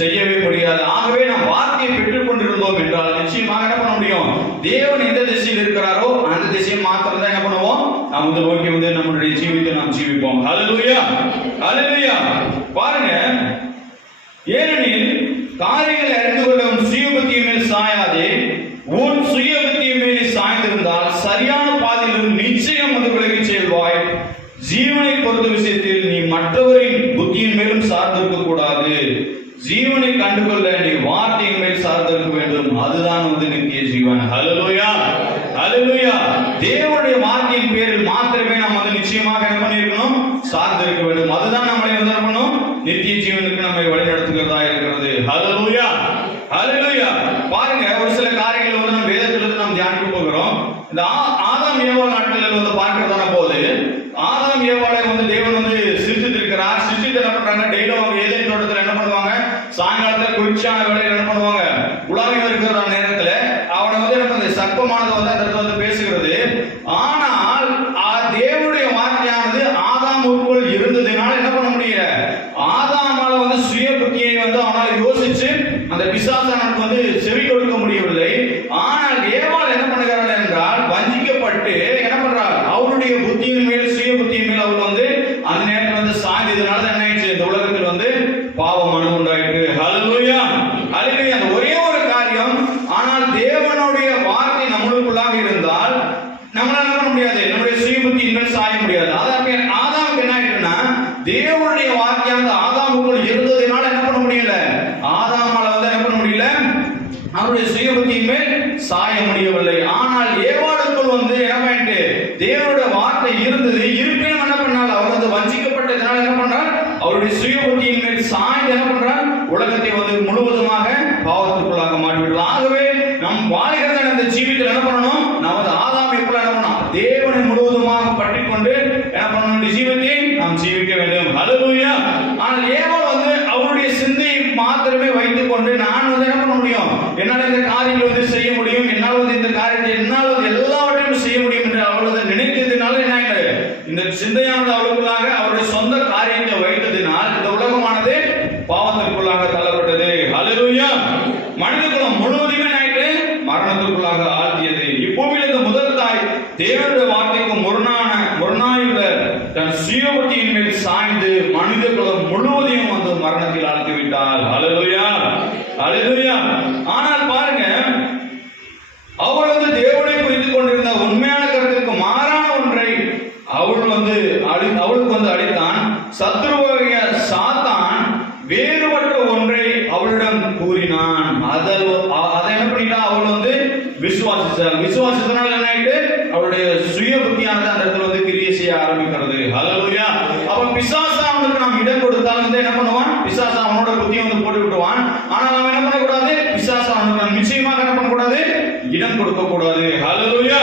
செய்யவே முடியாது. ஆகவே நாம் வார்த்தையை பெற்றுக் கொண்டிருந்தோம் என்றால் நிச்சயமாக என்ன பண்ண முடியும்? தேவன் எந்த திசையில் இருக்கிறாரோ அந்த திசையை மாத்திரம் தான் என்ன பண்ணுவோம்? நாம் வந்து நோக்கி வந்து நம்முடைய ஜீவித்தை நாம் ஜீவிப்போம். ஹல்லேலூயா, ஹல்லேலூயா. பாருங்க, ஏனெனில் காரியங்களை அறிந்து கொள்ள உன் சுய புத்தியின் மேல் சாயாதே, உன் சுய புத்தியின் மேலே சாய்ந்திருந்தால் சரியான பாதையில் நிச்சயம் வந்து விலகி செல்வாய். ஜீவனை பொறுத்த விஷயத்தில் நீ மற்றவரின் புத்தியின் மேலும் சார்ந்திருக்க கூடாது. ஜீவனை கண்டுகொள்ள நீ வார்த்தையின் மேல் சார்ந்திருக்க வேண்டும். அதுதான் வந்து நித்திய ஜீவன். ஹல்லேலூயா, ஹல்லேலூயா. தேவனுடைய வார்த்தையின் பேரில் மாத்திரமே நாம் வந்து நிச்சயமாக என்ன பண்ணியிருக்கணும்? சார்ந்திருக்க வேண்டும். அதுதான் நம்மளை வந்து என்ன பண்ணும்? நித்திய ஜீவனுக்கு நம்மை வழிநடத்துகிறதா இருக்கிறது. ஹல்லேலூயா, ஹல்லேலூயா. பாருங்க, ஒரு சில காரியங்கள் வந்து நம்ம வேதத்திலிருந்து நாம் தியானிக்க போகிறோம். இந்த ஆதாம் ஏவாள் நாட்களில் வந்து பார்க்கிறதான போது ஆதாம் ஏவாளை வந்து தேவன் வந்து சிருஷ்டித்திருக்கிறார். சிருஷ்டித்து என்ன பண்றாங்க? டெய்லி அவங்க ஏதேன் தோட்டத்தில் என்ன பண்ணுவாங்க? சாயங்காலத்துல குளிர்ச்சியான வேலையில் என்ன பண்ணுவாங்க? உலகம் இருக்கிற நேரத்துல அவனை வந்து என்ன சர்ப்பமானது வந்து அந்த இடத்துல வந்து பேசுகிறது. ஆனால் தேவனுடைய வார்த்தையானது ஆதாமுக்குள் இருந்ததுனால என்ன பண்ண முடியல? ஆதாமால வந்து சுய புத்தியை வந்து அவனால் யோசிச்சு அந்த பிசாசானுக்கு வந்து செவி கொடுக்க முடியவில்லை. ஆனால் ஏவாள் என்ன பண்ணுகிறாள் என்றால் வஞ்சிக்கப்பட்டு என்ன பண்றாள்? அவருடைய புத்தியின் மேல் சுய புத்தியின் மேல் அவள் வந்து அந்த நேரத்தில் வந்து சாய்ந்ததுனால என்ன ஆயிடுச்சு? இந்த உலகத்தில் வந்து பாவம் உண்டாயிற்று. ஹல்லேலூயா, ஹல்லேலூயா. அந்த ஒரே ஒரு காரியம், ஆனால் தேவனுடைய வார்த்தை நம்மளுக்குள்ளாக இருந்தால் நம்மளால என்ன பண்ண முடியாது? நம்முடைய சுய புத்தியின் மேல் சாய முடியாது. ஆதாமுக்கு என்ன ஆயிட்டுன்னா தேவனுடைய வார்த்தையானது ஆதாமுக்குள் இருந்ததுனால என்ன பண்ண முடியல? ஆதாமால வந்து என்ன பண்ண முடியல? அவருடைய சுய புத்தியின் மேல் சாய முடியவில்லை. ஆனால் ஏவாளுக்குள் வந்து என்ன பண்ணிட்டு தேவனுடைய வார்த்தை இருந்தது. இருப்பினும் என்ன பண்ணால் அவர் வந்து வஞ்சிக்கப்பட்டதுனால என்ன பண்றார்? அவருடைய சுய புத்தியின் மேல் சாய்ந்து என்ன பண்றார்? உலகத்தை வந்து முழுவதுமாக பாவத்திற்குள்ளாக மாற்றிவிடுவார். ஆகவே நம் வாழ்கிற அந்த ஜீவித்தில் என்ன பண்ணணும்? நாம் வந்து ஆதாமைக்குள்ள என்ன பண்ணணும்? தேவனை முழுவதுமாக பற்றிக்கொண்டு என்ன பண்ணணும்? ஜீவித்தை நாம் ஜீவிக்க வேண்டும். ஹல்லேலூயா. ஆனால் ஏவாள் வந்து அவருடைய சிந்தையை மாத்திரமே வைத்துக் கொண்டு நான் வந்து என்ன பண்ண முடியும்? என்னால் இந்த காரியங்களை வந்து செய்ய முடியும், என்னால் வந்து இந்த காரியத்தை என்னால் வந்து எல்லாவற்றையும் செய்ய முடியும் என்று அவள் வந்து நினைத்ததினால என்ன ஆயிட்டு? இந்த சிந்தையானது அவளுக்குள்ளாக அவருடைய சொந்த காரியத்தை வைத்ததினால் இந்த உலகமானது பாவத்திற்குள்ளாக தள்ளப்பட்டது. ஹல்லேலூயா. மனித குலம் முழுவதுமே ஆயிட்டு மரணத்திற்குள்ளாக ஆழ்த்தியது. இப்போவில் இந்த முதல் தாய் தேவனுடைய வார்த்தைக்கு முரணாயுள்ள தன் சுய புத்தியின் மேல் சாய்ந்து மனித குலம் முழுவதையும் வந்து மரணத்தில் ஆழ்த்தி விட்டாள். ஹல்லேலூயா, ஹல்லேலூயா. ஆனால் பாருங்க, அவள் வந்து தேவனை குறித்துக் கொண்டிருந்த உண்மையான கருத்திற்கு மாறான ஒன்றை அவளுக்கு வந்து அளித்தான். சத்ருவாகிய சாத்தான் வேறுபட்ட ஒன்றை அவளிடம் கூறினான். அதை என்ன பண்ணிட்டா? அவள் வந்து விசுவாசித்தாள். விசுவாசித்தனால என்ன ஆயிட்டு? அவளுடைய சுய புத்தியானது அந்த இடத்துல வந்து கிரியை செய்ய ஆரம்பிக்கிறது. ஹல்லேலூயா. அப்ப பிசாசா அவனுக்கு நாம் இடம் கொடுத்தால் வந்து என்ன பண்ணுவான்? பிசாசா அவனோட புத்தியை வந்து போட்டு விட்டுவான். ஆனால் அவன் என்ன பண்ணக்கூடாது? பிசாசா அவனுக்கு நிச்சயமாக என்ன பண்ணக்கூடாது? இடம் கொடுக்க கூடாது. ஹல்லேலூயா,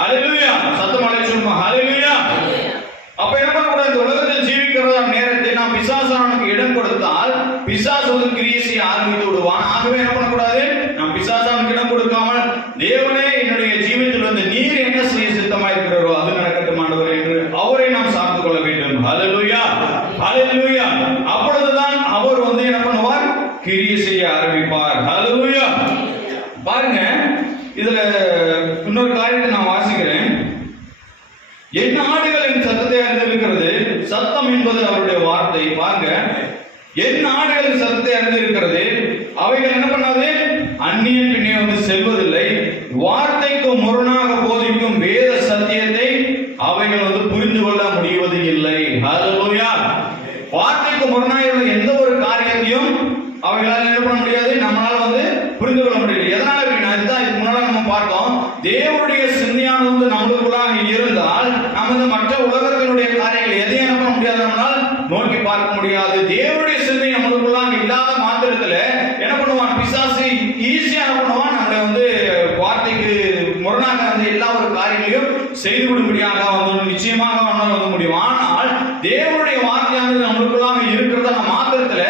ஹல்லேலூயா. சத்தமாலே சொல்லுமா ஹல்லேலூயா. அப்ப என்ன பண்ணக்கூடாது? இந்த உலகத்தில் ஜீவிக்கிற நேரத்தை நாம் பிசாசானுக்கு இடம் கொடுத்தால் பிசாசு வந்து கிரியை செய்ய ஆரம்பித்து விடுவான். ஆகவே என்ன பண்ணக்கூடாது? நாம் பிசாசானுக்கு இடம் கொடுக்காமல் தேவனே என்னுடைய ஜீவிதத்தில் வந்து நீர் என்ன செய்ய சித்தமாயிருக்கிறோ அது நடக்கட்டும் ஆண்டவரே என்று அவரை நாம் சார்ந்து கொள்ள வேண்டும். ஹல்லேலூயா, ஹல்லேலூயா. அப்பொழுதுதான் அவர் வந்து என்ன பண்ணுவார்? கிரியை செய்ய ஆரம்பிப்பார். ஹல்லேலூயா. பாருங்க, இதுல இன்னொரு காரியத்தை நான் வாசிக்கிறேன். என் ஆடுகள் என் சத்தத்தை அறிந்திருக்கிறது. சத்தம் என்பது அவருடைய வார்த்தை. பாருங்க, என் ஆடுகள் சத்தத்தை அறிந்திருக்கிறது. அவைகள் என்ன பண்ணாது? அந்நியன் பின்னே வந்து செல்வதில்லை. வார்த்தைக்கு முரணாக போதிக்கும் வேத சத்தியத்தை அவைகள் வந்து புரிந்து கொள்ள முடிவது இல்லை. ஹல்லேலூயா. வார்த்தைக்கு முரணாக எந்த ஒரு காரியத்தையும் அவைகளால் என்ன பண்ண முடியாது? நம்மளால வந்து புரிந்து கொள்ள முடியாது. எதனால அப்படின்னா, இதுதான் இதுக்கு முன்னால நம்ம பார்த்தோம். தேவனுடைய சிந்தையானது வந்து நம்மளுக்குள்ளாக இருந்தால் நம்ம வந்து மற்ற உலகத்தினுடைய காரியங்கள் எதையும் என்ன பண்ண முடியாது? நம்மளால் நோக்கி பார்க்க முடியாது. தேவனுடைய சிந்தை நம்மளுக்குள்ளாக இல்லாத மாத்திரத்துல என்ன பண்ணுவான்? பிசாசு ஈஸியா என்ன பண்ணுவான்? நம்மளை வந்து வார்த்தைக்கு முரணாக வந்து எல்லா ஒரு காரியங்களையும் செய்து விடும்படியாக வந்து நிச்சயமாக வந்து முடியும். ஆனால் தேவனுடைய வார்த்தையானது நம்மளுக்குள்ளாக இருக்கிறத மாத்திரத்துல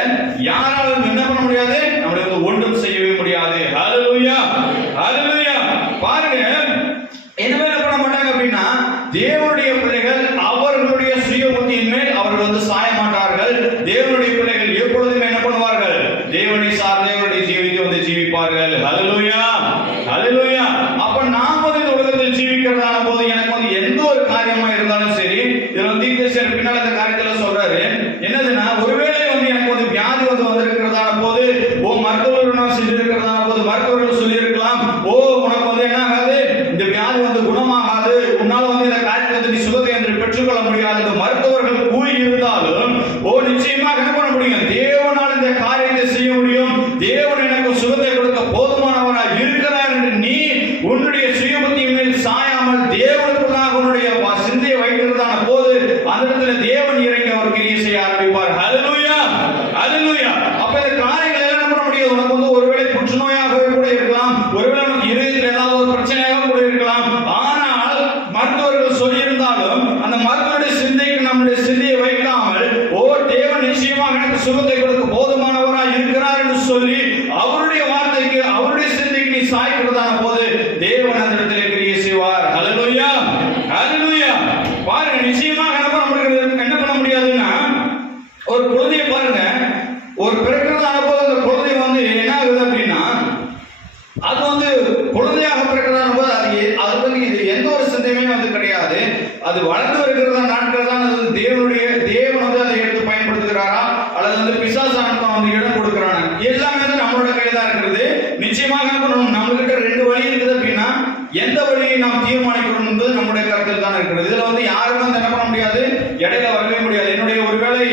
யாராலும் என்ன பண்ண முடியாது? நம்மளை வந்து ஒன்றும் செய்யவே முடியாது. ஹல்லேலூயா, ஹல்லேலூயா. பாருங்க, எனவே தேவனுடைய பிள்ளைகள் அவர்களுடைய சுய புத்தியின் மேல் அவர்கள் சாய மாட்டார்கள். தேவனுடைய பிள்ளைகள் எப்பொழுதுமே என்ன பண்ணுவார்கள்? தேவனை சார்ந்த தேவனுடைய ஜீவித்தை ஜீவிப்பார்கள். ஹல்லேலூயா, ஹல்லேலூயா. அப்ப நாம் இந்த உலகத்தில் ஜீவிக்கிறதான போது எனக்கு எந்த ஒரு காரியமா இருந்தாலும் சரி, இதுல தீர்க்கதரிசி பின்னால் இந்த காரியத்துல சொல்றாரு என்னதுன்னா, ஒருவேளை எனக்கு வியாதி வந்திருக்கிறதான போது, மருத்துவர்கள் நான் செஞ்சிருக்கிறதான போது மருத்துவர்கள் சொல்லி இருக்கலாம், உனக்கு என்ன ஆகாது, இந்த வியாதி குணமாகாது, உன்னால இந்த காரியத்தை நீ சுகத்தை என்று பெற்றுக்கொள்ள முடியாது மருத்துவர்கள் கூறி இருந்தாலும், நிச்சயமாக என்ன பண்ண முடியும்? தேவனால் இந்த காரியத்தை செய்ய முடியும். தேவன் எனக்கு சுகத்தை கொடுக்க போதுமானவராக இருக்கிறார் என்று நீ உன்னுடைய சுயபுத்தியின் மேல் சாயாமல் தேவனுக்குள்ளாக உன்னுடைய சிந்தையை வைக்கிறதான போது அந்த இடத்துல தேவன் இறங்கி அவர் கிரியை செய்ய ஆரம்பிப்பார். ஹல்லேலூயா, ஹல்லேலூயா. அப்ப இந்த காரியங்கள் எல்லாம் என்ன பண்ண முடியாது? உனக்கு ஒருவேளை புற்றுநோயாகவே கூட இருக்கலாம், ஒருவேளை உனக்கு இருதயத்தில் ஏதாவது ஒரு பிரச்சனையாக கூட இருக்கலாம். ஆனால் மருத்துவர்கள் சொல்லியிருந்தாலும் அந்த மருத்துவருடைய சிந்தைக்கு நம்முடைய சிந்தையை வைக்காமல், தேவன் நிச்சயமாக எனக்கு சுகத்தை கொடுக்க போதுமானவராக இருக்கிறார் என்று சொல்லி அவருடைய வார்த்தைக்கு அவருடைய சிந்தைக்கு நீ சாய்க்கிறதான போது தேவன் அந்த இடத்துல கிரியை செய்வார். ஹல்லேலூயா, ஹல்லேலூயா. பாருங்க, நிச்சயமாக என்ன பண்ண முடியாதுன்னா, ஒரு குழந்தையை பாருங்க, ஒரு பிறக்கிறதான போது அந்த குழந்தை என்ன ஆகுது அப்படின்னா, அது குழந்தையாக பிறக்கிறதான போது அது இது எந்த ஒரு சிந்தையுமே கிடையாது. அது வளர்ந்து வருகிறதா நாட்கள் தான் தேவன் அதை எடுத்து பயன்படுத்துகிறாரா அல்லது பிசாசான இடம் கொடுக்கிறாங்க. எல்லாமே நம்மளோட கையில தான் இருக்கிறது. நிச்சயமாக நம்ம கிட்ட ரெண்டு வழி இருக்குது அப்படின்னா, எந்த வழியை நாம் தீர்மானிக்கணும் என்பது நம்முடைய கருத்தில் தான் இருக்கிறது. இதுல யாருமே என்ன பண்ண முடியாது, இடையில வரவே முடியாது. ஒருவேளை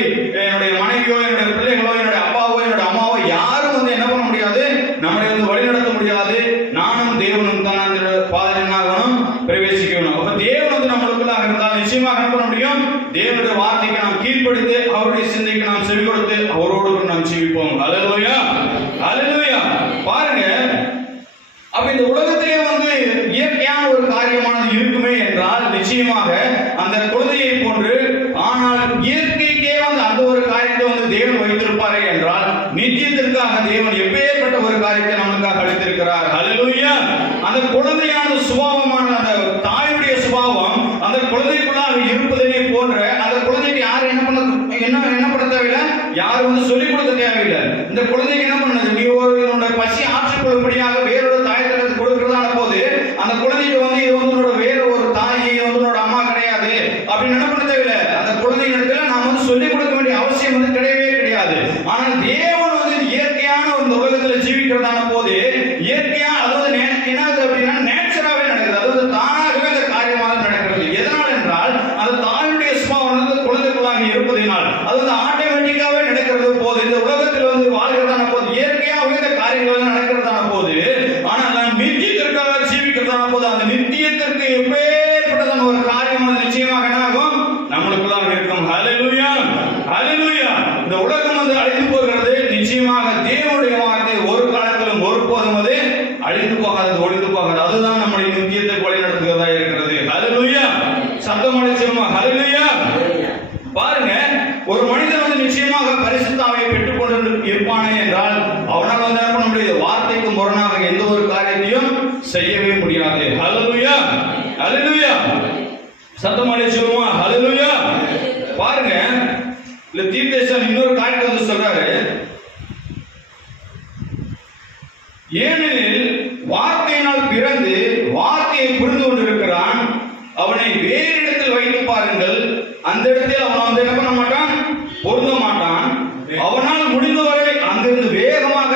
என்னுடைய மனைவியோ என்னுடைய பிள்ளைகளோ என்னுடைய அப்பாவோ என்னுடைய அம்மாவோ யாரும் என்ன பண்ண முடியாது, நம்மளை வழி நடத்த முடியாது. நானும் தேவனும் தான் அந்த பாதையினாகணும் பிரவேசிக்கணும். அப்ப தேவன் நம்மளுக்குள்ளாக இருந்தால் நிச்சயமாக என்ன பண்ண முடியும்? தேவனுடைய வார்த்தைக்கு நாம் கீழ்ப்படுத்தி அவருடைய சிந்தைக்கு நாம் செவி கொடுத்து அவரோடு நாம் ஜீவிப்போம். ஹல்லேலூயா, ஹல்லேலூயா. பாருங்க, அப்ப இந்த உலகத்திலே இயற்கையான ஒரு காரியமானது இருக்குமே என்றால் நிச்சயமாக அந்த குழந்தையை போன்று, ஆனால் இயற்கைக்கே அந்த ஒரு காரியத்தை தேவன் வைத்திருப்பாரே என்றால் நித்தியத்திற்காக தேவன் எப்பேற்பட்ட ஒரு காரியத்தை நமக்காக அளித்திருக்கிறார். ஹல்லேலூயா. அந்த குழந்தையான சுபாவமான அந்த தாயுடைய சுபாவம் அந்த குழந்தைக்குள்ளாக இருப்பதனை போன்ற அந்த குழந்தைக்கு யாரும் என்ன பண்ண தேவையில்லை, யாரும் சொல்லிக் கொடுக்க தேவையில்லை. இந்த குழந்தைக்கு என்ன பண்ணது, நீ ஒரு பசி ஆற்றிக்கொள்ளும்படியாக வேறொரு தாயத்திற்கு கொடுக்கிறதான போது அந்த குழந்தைக்கு இது உன்னோட வேற ஒரு தாய், உன்னோட அம்மா கிடையாது அப்படின்னு என்ன பண்ண தேவையில்லை. அந்த குழந்தைகளுக்கு நாம் சொல்லிக் கொடுக்க வேண்டிய அவசியம் கிடையவே கிடையாது. ஆனால் தேவன் இயற்கையான இந்த உலகத்தில் ஜீவிக்கிறதான போது இயற்கையா என்னது அப்படின்னா நேச்சராகவே நடக்குது. அதாவது தானாகவே அந்த காரியமாக நடக்கிறது. எதனால் என்றால் அந்த தாயுடைய சுபாவம் குழந்தைக்குள்ளாக இருப்பதினால் அது ஆட்டோமேட்டிக்காவே நடக்கிறது போது இந்த உலகத்தில் வாழ்கிறதான போது இயற்கையாகவே இந்த காரியங்கள் நடக்கிறதான போது, ஆனால் நான் நித்தியத்திற்காக ஜீவிக்கிறதான போது அந்த நித்தியத்திற்கு எப்பேற்பட்டதான ஒரு காரியமான நிச்சயமாக என்ன ஆகும், நம்மளுக்குள்ளாக இருக்கும். ஹல்லேலூயா, ஹல்லேலூயா. இந்த உலகம் அழிந்து போகிறது. நிச்சயமாக தேவனுடைய வார்த்தை ஒரு காலத்திலும் ஒருபோதும் அது அழிந்து போகாது, ஒழிந்து போகாது. அதுதான் நம்முடைய நித்தியத்தை வழி நடத்துகிறதா இருக்கிறது. ஹல்லேலூயா. சப்தம் அடைச்சிருமா? ஹல்லேலூயா. பாருங்க, ஒரு மனிதன் நிச்சயமாக பரிசுத்தாவை பெற்றுக் கொண்டு இருப்பானே என்றால் அவனால் என்ன பண்ண முடியாது, வார்த்தைக்கு முரணாக எந்த ஒரு காரியத்தையும் செய்யவே முடியாது. ஹல்லேலூயா, ஹல்லேலூயா. சத்தம் அடைச்சிருமா? ஹல்லேலூயா. பாருங்க, இல்ல தீர்க்கதரிசி இன்னொரு காரியத்தை சொல்றாரு, ஏனெனில் வார்த்தையினால் பிறந்து வார்த்தையை புரிந்து கொண்டிருக்கிறான், அவனை வேறு இடத்தில் வைத்து பாருங்கள், அந்த இடத்தில் அவன் என்ன பண்ண மாட்டான், பொருந்த மாட்டான். அவனால் முடிந்தவரை அங்கிருந்து வேகமாக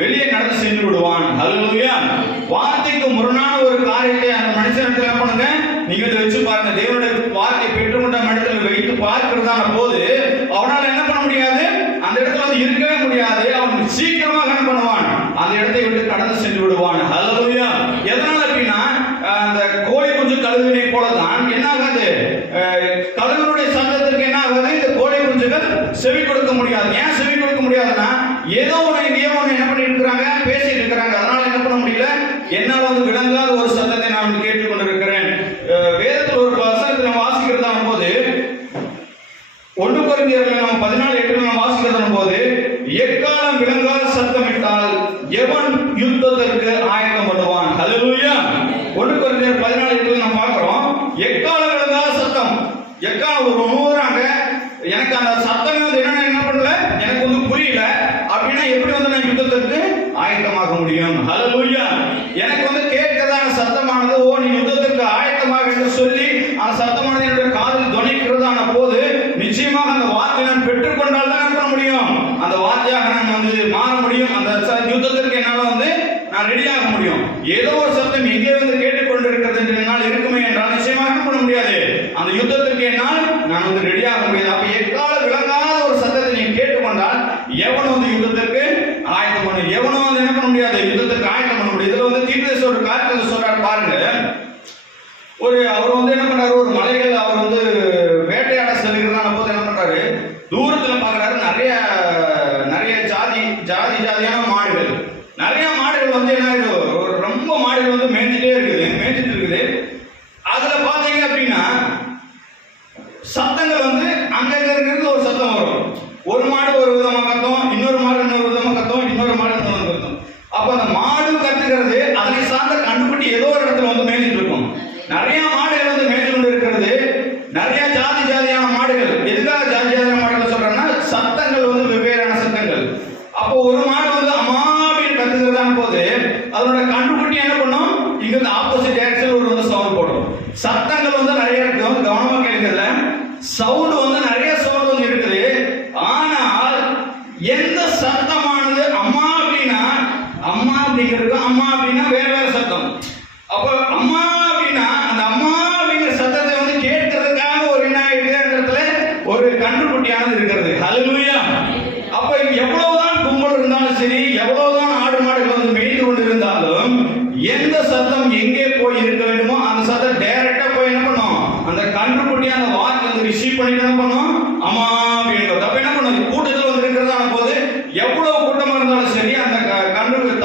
வெளியே நடந்து சென்று விடுவான். ஹல்லேலூயா. வார்த்தைக்கு முரணான ஒரு காரியத்தை அந்த மனுஷன் என்ன பண்ணுங்க, நீங்க வச்சு பாருங்க. தேவனுடைய வார்த்தை பெற்றுக்கொண்ட இடத்துல வைத்து பார்க்கிறதான போது அவனால் என்ன பண்ண முடியாது, அந்த இடத்துல இருக்கவே முடியாது. அவன் சீக்கிரமாக என்ன பண்ணுவான், அந்த இடத்தை விட்டு கடந்து சென்று விடுவான். ஹல்லேலூயா. எதனால அப்படின்னா, அந்த கோழி குஞ்சு கழுவினை போலதான் என்ன ஆகாது, கழுவனுடைய சத்தத்திற்கு என்ன ஆகாது, இந்த கோழி குஞ்சுகள் செவி கொடுக்க முடியாது. ஏன் செவி கொடுக்க முடியாதுன்னா, ஏதோ ஒன்று என்ன பண்ணிட்டு இருக்கிறாங்க, பேசிட்டு இருக்கிறாங்க. அதனால என்ன பண்ண முடியல, என்னால் விளங்காத ஒரு சத்தத்தை நான் கேட்டுக்கொண்டிருக்கிறேன். வேதத்தில் ஒரு வசனத்தை நம்ம வாசிக்கிறதான போது 1 கொரிந்தியர்கள் நம்ம 14:8 நம்ம வாசிக்கிறதான போது, எக்காலம் விளங்காத சத்தமிட்டால் எவன் யுத்தத்திற்கு ஆயத்தம் பண்ணுவான். ஹல்லேலூயா. 1 கொரிந்தியர் 14:8 நம்ம பார்க்கிறோம், எக்காலம் எக்காலம் ஒரு நூறாங்க, எனக்கு அந்த சத்தமே வந்து என்ன பண்ணல, எனக்கு வந்து புரியல அப்படின்னா எப்படி வந்து நான் யுத்தத்திற்கு ஆயத்தமாக முடியும்? ஹல்லேலூயா. எனக்கு வந்து கேட்கிறதான சத்தமானது, ஓ நீ யுத்தத்திற்கு ஆயத்தமாக என்று சொல்லி அந்த சத்தமானது என்னுடைய காதில் துணிக்கிறதான போது நிச்சயமாக அந்த வார்த்தையை நான் பெற்றுக்கொண்டால் தான் என்ன பண்ண முடியும், அந்த வார்த்தையாக நான் வந்து மாற முடியும். அந்த யுத்தத்திற்கு என்னால வந்து நான் ரெடியாக முடியும். ஏதோ ஒரு சத்தம் எங்கே வந்து கேட்டுக்கொண்டிருக்கிறது என்று என்னால் இருக்குமே என்றால் நிச்சயமாக என்ன பண்ண முடியாது, அந்த யுத்தத்திற்கு என்னால் நான் வந்து ரெடியாக முடியாது. அப்ப எக்கால விளங்காத ஒரு சத்தத்தை நீ கேட்டுக்கொண்டால் எவனும் வந்து யுத்தத்திற்கு ஆயத்தம் பண்ண, எவனும் வந்து என்ன பண்ண முடியாது, யுத்தத்திற்கு ஆயத்தம் பண்ண முடியாது. இதுல வந்து தீர்க்கதரிசி ஒரு காரியத்தை சொல்றாரு பாருங்க. அவர் வந்து என்ன பண்றாரு, ஒரு மலைகள் அவர் வந்து வேட்டையாட செல்கிறதான போது என்ன பண்றாரு, தூரத்துல பாக்குறாரு நிறைய ஜாதியான மாடுகள், நிறைய மாடுகள் வந்து என்ன ரொம்ப மாடுகள் வந்து மேய்ஞ்சிட்டு இருக்குது. அதுல பாத்தீங்க அப்படின்னா சத்தங்கள் வந்து அங்கங்க இருக்கிறது ஒரு சத்தம் வரும். ஒரு மாடு ஒரு விதமா கத்தும், இன்னொரு மாடு இன்னொரு விதமா கத்தும், இன்னொரு மாடு இன்னொரு கத்தும். அப்ப அந்த மாடு கத்துக்கிறது அதனை சார்ந்த கண்டுபிடி ஏதோ ஒரு இடத்துல வந்து மேய்ஞ்சிட்டு இருக்கும். நிறைய மாடுகள் வந்து மேய்ஞ்சு கொண்டு இருக்கிறது, நிறைய ஜாதியான மாடுகள். எதுக்காக ஜாதியான மாடுகள் சொல்றேன்னா சத்தங்கள் வந்து வெவ்வேறான சத்தங்கள். அப்போ ஒரு மாடு வந்து அம்மா அப்படின்னு கத்துக்கிறதான போது அதோட கண்டுபிடி என்ன பண்ணும், இங்க ஆப்போசிட் டைரக்ஷன் ஒரு வந்து சவுண்ட் போடும். சத்தங்கள் வந்து நிறைய இருக்கு, வந்து கவனமா கேட்கல. சவுண்ட் வந்து நிறைய சவுண்ட் வந்து இருக்குது. ஆனால் எந்த சத்தமானது அம்மா அப்படின்னா அம்மா அப்படிங்கிறது, அம்மா அப்படின்னா வேற சத்தம். அப்ப அம்மா அப்படின்னா அந்த அம்மா அப்படிங்கிற சத்தத்தை வந்து கேட்கறதுக்காக ஒரு என்ன இடத்துல ஒரு கண்டுபிடியானது இருக்கிறது. ஹல்லேலூயா. அப்ப எவ்வளவுதான் கும்பல் இருந்தாலும் சரி, எவ்வளவுதான் ஆடு மாடுகள் வந்து மேய்ந்து கொண்டு இருந்தாலும் எந்த சத்தம் எங்கே போய் இருக்க வேண்டுமோ அந்த சத்தம் டைரக்டா போய் என்ன பண்ணும், அந்த கண்டுபிடி அந்த வார்த்தை வந்து ரிசீவ் பண்ணிட்டு என்ன பண்ணும், அம்மா அப்படிங்கிறது. அப்ப என்ன பண்ணும், கூட்டத்தில் வந்து இருக்கிறதான போது எவ்வளவு கூட்டமா இருந்தாலும் சரி அந்த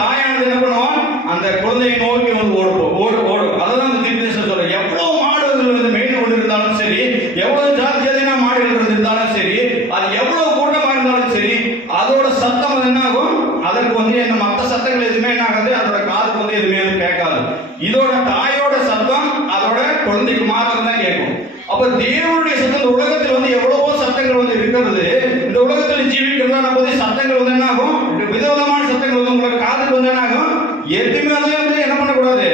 தாயானது என்ன பண்ணுவோம், அந்த குழந்தையை நோக்கி வந்து ஓடும். அதான் அந்த தீர்க்கதரிசி சொல்ற, எவ்வளவு மாடுகள் வந்து மேய்ந்து கொண்டு இருந்தாலும் சரி, எவ்வளவு ஜாதியான மாடுகள் இருந்தாலும் சரி, அது எவ்வளவு கூட்டமா இருந்தாலும் சரி, அதோட சத்தம் என்ன ஆகும், அதற்கு வந்து என்ன மற்ற சத்தங்கள் எதுவுமே என்ன ஆகாது, அதோட காதுக்கு வந்து எதுவுமே கேட்காது. இதோட தாயோட சத்தம் அதோட குழந்தைக்கு மாத்திரம் தான் கேட்கும். அப்ப தேவனுடைய சத்தம், இந்த உலகத்தில் வந்து எவ்வளவோ சத்தங்கள் வந்து இருக்கிறது. இந்த உலகத்தில் ஜீவிக்கிறதான போது சத்தங்கள் வந்து என்ன ஆகும், விதவிதமான சத்தங்கள் வந்து உங்களுக்கு காதுக்கு வந்து என்ன ஆகும், எதுவுமே வந்து என்ன பண்ணக்கூடாது,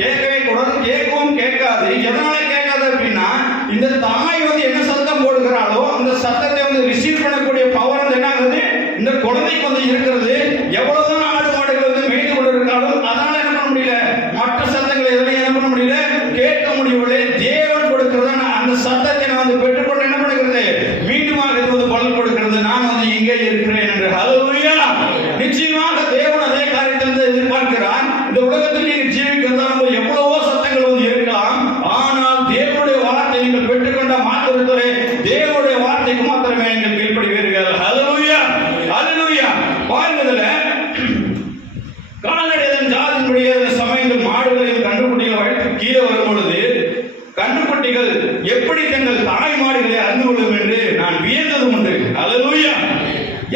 கேட்கவே கூடாது, கேட்கவும் கேட்காது. எதனால கேட்காது அப்படின்னா இந்த தாய் வந்து என்ன சத்தம் போடுகிறாளோ அந்த சத்தத்தை வந்து ரிசீவ் பண்ணக்கூடிய பவர் வந்து என்ன ஆகுது, இந்த குழந்தைக்கு வந்து இருக்கிறது. எவ்வளவுதான் ஆடு மாடுகள் வந்து மேய்ந்து கொண்டு இருக்காலும் அதனால என்ன பண்ண முடியல, மற்ற சத்தங்களை எதுலையும் என்ன பண்ண முடியல, கேட்க முடியவில்லை. தேவன் கொடுக்கிறதான அந்த சத்தத்தை நான் வந்து பெற்றுக்கொண்டு என்ன பண்ணுகிறது, மீண்டுமாக இது வந்து பலன் கொடுக்கிறது, நான் வந்து இங்கே இருக்கிறேன் என்று. ஹல்லேலூயா. நிச்சயமாக தேவன் அதே காரியத்தை வந்து எதிர்பார்க்கிறார். இந்த உலகத்தில் நீங்கள் ஜீவிக்கிறதான எவ்வளவோ சத்தங்கள் வந்து இருக்கலாம், ஆனால் தேவனுடைய வார்த்தை நீங்கள் பெற்றுக்கொண்ட மாத்திரத்திலே தேவனுடைய வார்த்தைக்கு மாத்திரமே நீங்கள் கீழ்ப்படுவீர்கள். ஹல்லேலூயா. ஹல்லேலூயா. பாருங்கதுல கால்நடையின் ஜாதியினுடைய சமயங்கள் மாடுகளையும் கண்டுபிடிகள் வழித்து கீழே வரும் பொழுது கண்டுபிடிகள் எப்படி தங்கள் தாய் மாடுகளை அறிந்து கொள்ளும் என்று நான் வியந்தது உண்டு. ஹல்லேலூயா.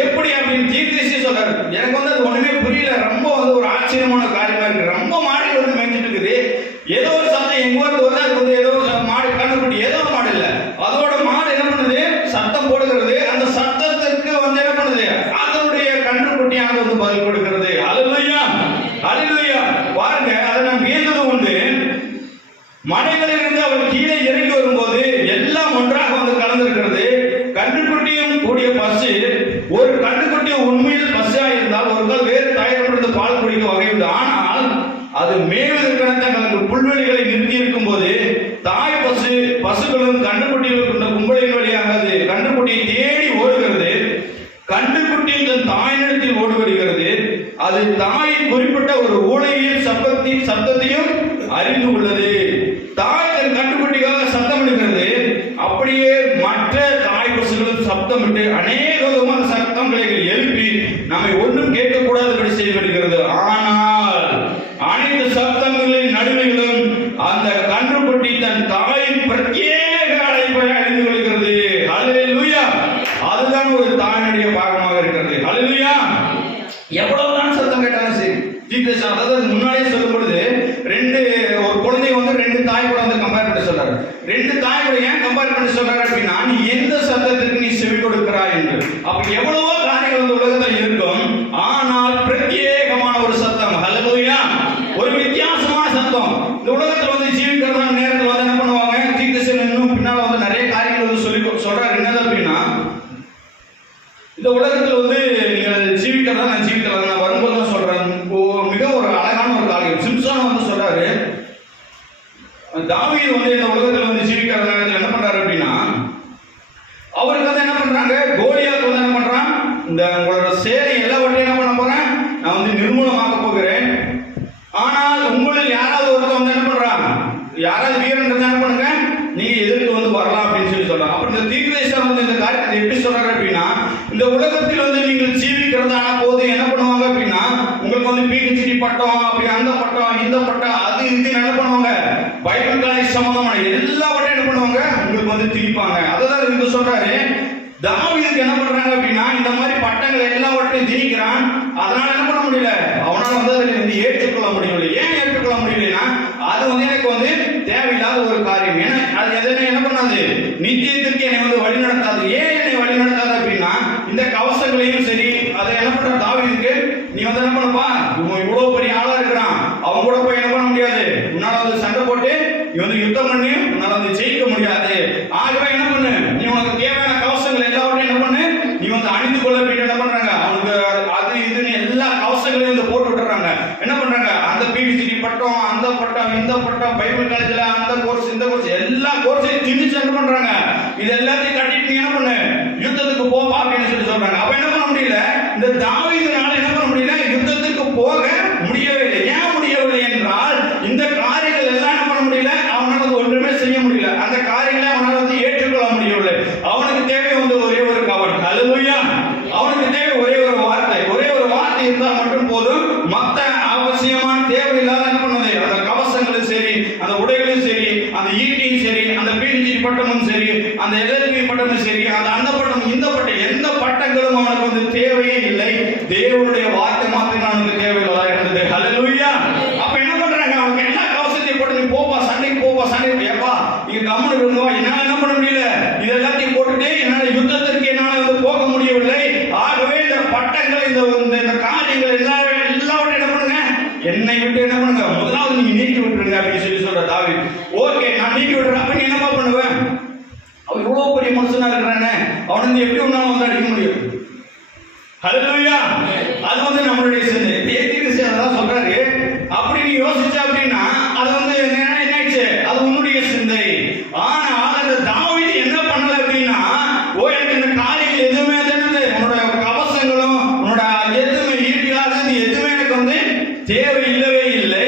எப்படி அப்படின்னு தீர்க்கதரிசி சொல்றாரு. எனக்கு வந்து அது ஒண்ணுமே புரியல, ரொம்ப வந்து ஒரு ஆச்சரியமான காரியமா இருக்கு. ரொம்ப மாடுகள் வந்து மேய்ஞ்சிட்டு இருக்குது, ஏதோ ஒரு சத்தம் எங்க வருது, அது வந்து ஏதோ மாடு கண்டுபிடி, ஏதோ மாடு இல்ல, அதோட மாடு என்ன பண்ணுது, சத்தம் போடுகிறது. அந்த சத்தத்துக்கு வந்து என்ன பண்ணுது, அதனுடைய கண்டுபிடியானது வந்து பதில் கொடுக்கிறது. ஹல்லேலூயா. ஹல்லேலூயா. பாருங்க, அதை நான் வியந்தது உண்டு. மலைகளில் இருந்து அவர் கீழே இறங்கி வரும்போது எல்லாம் ஒன்றாக வந்து கலந்திருக்கிறது. கண்டுக்குட்டியும் கூடிய பசு, ஒரு கண்டுக்குட்டி உண்மையில் பசுயா இருந்தால் ஒரு கால் வேறு தாயிடமிருந்து பால் குடிக்க வகை உண்டு. ஆனால் அது மேய்வதற்கான தங்களுக்கு புல்வெளிகளை நிறுத்தி இருக்கும் போது தாய் பசுகளும் கண்டுக்குட்டிகள் கொண்ட கும்பலின் வழியாக அது கண்டுக்குட்டியை தேடி ஓடுகிறது. கண்டுக்குட்டியில் தன் தாயினிடத்தில் ஓடி வருகிறது. அது தாயின் குறிப்பிட்ட ஒரு ஊழையின் சப்தத்தையும் அறிந்து உள்ளது. தாய் தன் கண்டுக்குட்டிக்காக சத்தம் எடுக்கிறது. அப்படியே மற்ற தாய் பசுகளும் சப்தமிட்டு அநேக விதமான சத்தங்களை எழுப்பி நம்மை ஒன்றும் கேட்கக்கூடாதபடி செய்யப்படுகிறது. ஆனால் அனைத்து சப்தங்களின் நடுவிலும் அந்த கன்றுக்குட்டி தன் தாயின் பிரத்யேக அழைப்பை அறிந்து கொள்கிறது. ஹல்லேலூயா. அதுதான் ஒரு தாயினுடைய பாகமாக இருக்கிறது. ஹல்லேலூயா. எவ்வளவுதான் சத்தம் கேட்டாலும் சரி, அதாவது முன்னாடியே சொல்லும் பொழுது ஒரு குழந்தை வந்து ரெண்டு தாய் கூட வந்து கம்பேர் பண்ணி சொல்றாரு. ரெண்டு தாய் கூட ஏன் கம்பேர் பண்ணி சொல்றாரு அப்படின்னா, நீ எந்த சத்தத்துக்கு நீ செவி கொடுக்கிறாய் என்று. அப்ப எவ்வளவோ காரியங்கள் இந்த உலகத்தில் இருக்கும், ஆனால் பிரத்யேகமான ஒரு சத்தம், ஹல்லேலூயா, ஒரு வித்தியாசமான சத்தம். இந்த உலகத்துல வந்து ஜீவிக்கிறதான நேரத்தில் வந்து என்ன பண்ணுவாங்க, தீர்க்கதரிசனம் இன்னும் பின்னால வந்து நிறைய காரியங்கள் வந்து சொல்றாரு. என்னது அப்படின்னா, இந்த உலகத்தில் வந்து நீங்கள் ஜீவிக்கிறதா, நான் ஜீவிக்கிறதா, நான் வரும்போது தான் சொல்றேன். மிக ஒரு அழகான ஒரு காரியம் சிம்சோன் வந்து சொல்றாரு. தாவீது வந்து இந்த உலகத்தில் வந்து ஜீவிக்கிற நேரத்தில் என்ன பண்றாரு அப்படின்னா, அவருக்கு வந்து என்ன பண்றாங்க, கோலியாத் வந்து என்ன பண்றான், இந்த உங்களோட சேனை எல்லாவற்றையும் என்ன பண்ண போறேன், நான் வந்து நிர்மூலமாக்க போகிறேன். ஆனால் உங்களில் யாராவது ஒருத்தர் வந்து என்ன பண்றாங்க, யாராவது வீரன் என்ன பண்ணுங்க, நீங்க எதிர்த்து வந்து வரலாம் அப்படின்னு சொல்லி சொல்றாங்க. அப்புறம் இந்த தீர்க்கதரிசனம் வந்து இந்த காரியத்தை எப்படி சொல்றாரு அப்படின்னா, இந்த உலகத்தில் வந்து நீங்கள் ஜீவிக்கிறதான போது என்ன பண்ணுவாங்க அப்படின்னா, உங்களுக்கு வந்து PhD பட்டம், அப்படி அந்த பட்டம், இந்த பட்டம், அது இது என்ன பண்ணுவாங்க, பைபிள் காலேஜ் சம்பந்தமான எல்லாவற்றையும் என்ன பண்ணுவாங்க, உங்களுக்கு வந்து திணிப்பாங்க. அதான் இது சொல்றாரு. தாவீதுக்கு என்ன பண்றாங்க அப்படின்னா, இந்த மாதிரி பட்டங்கள் எல்லாவற்றையும் திணிக்கிறான். அதனால என்ன பண்ண முடியல, அவனால வந்து அதில் வந்து ஏற்றுக்கொள்ள முடியல. ஏன் ஏற்றுக்கொள்ள முடியலன்னா, அது வந்து எனக்கு வந்து தேவையில்லாத ஒரு காரியம். ஏன்னா அது எதனை என்ன பண்ணாது, நித்தியத்திற்கு என்னை வந்து வழி நடத்தாது. ஏன் என்னை வழி நடத்தாது அப்படின்னா, இந்த கவசங்களையும் சரி, அதை என்ன பண்ற தாவீதுக்கு, நீ வந்து என்ன பண்ணப்பா, இவ்வளவு பெரிய ஆளா இருக்கிறான், அவங்க கூட போய் என்ன பண்ண முடியாது, உன்னால வந்து சண்டை போட்டு நீ வந்து யுத்தம் பண்ணி உன்னால வந்து ஜெயிக்க முடியாது. ஆகவே என்ன பண்ணு, நீ உனக்கு தேவையான கவசங்கள் எல்லாவற்றையும் என்ன பண்ணு, நீ வந்து அணிந்து கொள்ள வேண்டும். என்ன பண்றாங்க, அவனுக்கு அது இதுன்னு எல்லா கவசங்களையும் வந்து போட்டு விட்டுறாங்க. என்ன பண்றாங்க, அந்த PhD பட்டம், அந்த பட்டம், இந்த பட்டம், பைபிள் காலேஜ்ல அந்த கோர்ஸ், இந்த கோர்ஸ், எல்லா கோர்ஸையும் திணிச்சு என்ன பண்றாங்க, இது எல்லாத்தையும் கட்டிட்டு நீ என்ன பண்ணு, யுத்தத்துக்கு போப்பா அப்படின்னு சொல்லி சொல்றாங்க. அப்ப என்ன பண்ண முடியல, இந்த தாவீதுனால என்ன பண்ண முடியல, யுத்தத்துக்கு போக முடியவில்லை. ஏன் முடியவில்லை என்றால், இந்த காரியங்கள் எல்லாம் என்ன பண்ண முடியல, அவனால வந்து ஒன்றுமே செய்ய முடியல. அந்த காரியங்களை அவனால வந்து ஏற்றுக்கொள்ள முடியவில்லை. அவனுக்கு தேவை வந்து ஒரே ஒரு கவன், ஹல்லேலூயா, அவனுக்கு தேவை ஒரே ஒரு வார்த்தை. ஒரே ஒரு வார்த்தை இருந்தால் மட்டும் போதும். மற்ற அவசியமான தேவையில்லாத என்ன பண்ணுவது, அந்த கவசங்களும் சரி, அந்த உடைகளும் சரி, அந்த ஈட்டியும் சரி, அந்த PhD பட்டமும் சரி, அந்த LLB பட்டமும் சரி, அந்த பட்டம், இந்த பட்டம், எந்த பட்டங்களும் அவனுக்கு வந்து தேவையே இல்லை. தேவனுடைய வார்த்தை மாத்திரம் அவனுக்கு தேவையில்லதா இருந்தது, ஹல்லேலூயா. அப்ப என்ன பண்றாங்க, அவங்க எல்லா கவசத்தையும் போட்டு, நீ போப்பா சண்டைக்கு, போப்பா சண்டைக்கு, ஏப்பா நீங்க கம்முனு இருந்தோம், என்னால என்ன பண்ண முடியல, இது எல்லாத்தையும் போட்டுட்டு என்னால யுத்தத்திற்கு என்னால வந்து போக முடியவில்லை. ஆகவே இந்த பட்டங்கள், இந்த காரியங்கள் எல்லாவற்றையும் என்ன பண்ணுங்க, என்னை விட்டு என்ன பண்ணுங்க, முதலாவது நீங்க நீக்கி விட்டுருங்க அப்படின்னு சொல்லி சொல்ற தாவீது. ஓகே, நான் நீக்கி விட்டுறேன். அப்ப நீ என்னப்பா பண்ணுவேன், அவன் இவ்வளவு பெரிய மனுஷனா இருக்கிறானே, அவன் வந்து எப்படி ஒன்னாலும் வந்து அடிக்க முடியும், ஹல்லேலூயா. அது வந்து நம்மளுடைய சிந்தை. அதான் சொல்றாரு. அப்படி நீ யோசிச்ச அப்படின்னா அது வந்து என்ன ஆயிடுச்சு, அது உன்னுடைய சிந்தை. ஆனால் அந்த தாவீது என்ன பண்ணல அப்படின்னா, ஓ எனக்கு இந்த காரியங்கள் எதுவுமே என்னது, உன்னோட கவசங்களும் உன்னோட எதுவுமே ஈட்டிகளாக எதுவுமே எனக்கு வந்து தேவை இல்லவே இல்லை.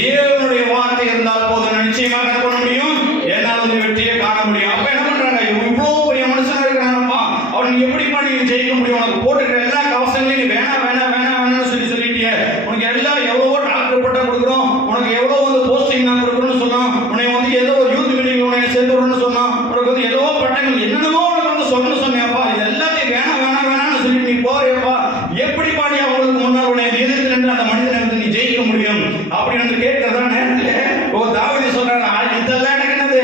தேவனுடைய வார்த்தை இருந்தால் போதும், நிச்சயமாக என்ன பண்ண முடியும், என்னால் வந்து வெற்றியை காண முடியும். அப்ப என்ன பண்றாங்க, இவ்வளவு பெரிய மனுஷனா இருக்கிறானப்பா, அவனுக்கு எப்படிப்பா நீங்க ஜெயிக்க முடியும், உனக்கு போட்டுக்கிற எல்லா கவசங்களையும் நீ வேணாம் வேணாம் வேணாம் வேணாம்னு சொல்லிட்டியே, உனக்கு எல்லாம் எவ்வளவோ டாக்டர் பட்டம் கொடுக்குறோம், உனக்கு எவ்வளவு வந்து போஸ்டிங் நான் கொடுக்குறோம்னு சொன்னோம், உன்னை வந்து ஏதோ ஒரு யூத் மீட்டிங் உன்னை சேர்த்து விடணும்னு சொன்னோம், உனக்கு வந்து ஏதோ பட்டங்கள் என்னென்னமோ உனக்கு வந்து சொல்லணும்னு சொன்னேன்ப்பா, இது எல்லாத்தையும் வேணாம் வேணாம் வேணாம்னு சொல்லிட்டு நீ போறியப்பா, எப்படி பாடி அவங்களுக்கு முன்னால் உன்னை எதிர்த்து நின்று அந்த மனிதனை வந்து நீ ஜெயிக்க முடியும் அப்படின்னு வந்து கேட்கிறதா நேரத்தில் ஓ தாவீது சொல்றாங்க, இதெல்லாம் எனக்கு என்னது,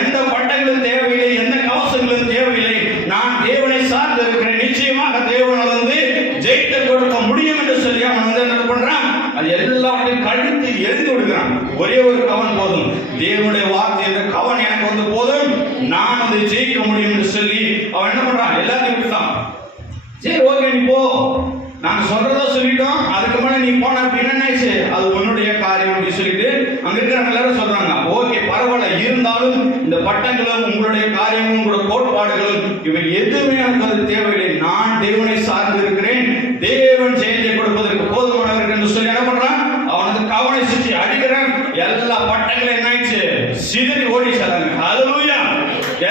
எந்த பட்டங்களும் தேவையில்லை, எந்த கவசங்களும் தேவையில்லை, நான் தேவனை சார்ந்து இருக்கிறேன், நிச்சயமாக தேவனை வந்து ஜெயித்து கொடுக்க முடியும் என்று சொல்லி அவன் வந்து என்ன பண்றான், அது எல்லாத்தையும் கழித்து எழுதி விடுகிறான். ஒரே ஒரு கவன் போதும், தேவனுடைய வார்த்தை என்ற கவன் எனக்கு வந்து போதும், நான் வந்து ஜெயிக்க முடியும் என்று சொல்லி அவன் என்ன பண்றான், எல்லாத்தையும் விட்டுட்டான். சரி ஓகே நீ போ, நாங்க சொல்றதா சொல்லிட்டோம், அதுக்கு மேல நீ போன அப்படின்னா அது உன்னுடைய காரியம் அப்படின்னு சொல்லிட்டு அங்க இருக்கிறவங்க எல்லாரும் சொல்றாங்க. ஓகே பரவாயில்ல, இருந்தாலும் இந்த பட்டங்களும் உங்களுடைய காரியமும் உங்களோட கோட்பாடுகளும் இவை எதுவுமே எனக்கு அது தேவையில்லை, நான் தேவனை சார்ந்து இருக்கிறேன், தேவன் ஜெயத்தை கொடுப்பதற்கு போதுமானவர்கள் என்று சொல்லி என்ன பண்றான், அவனது கவனை சுற்றி அடிக்கிறான். எல்லா பட்டங்களும் என்ன ஆயிடுச்சு, சிதறி ஓடிச்சாங்க. ஹல்லேலூயா.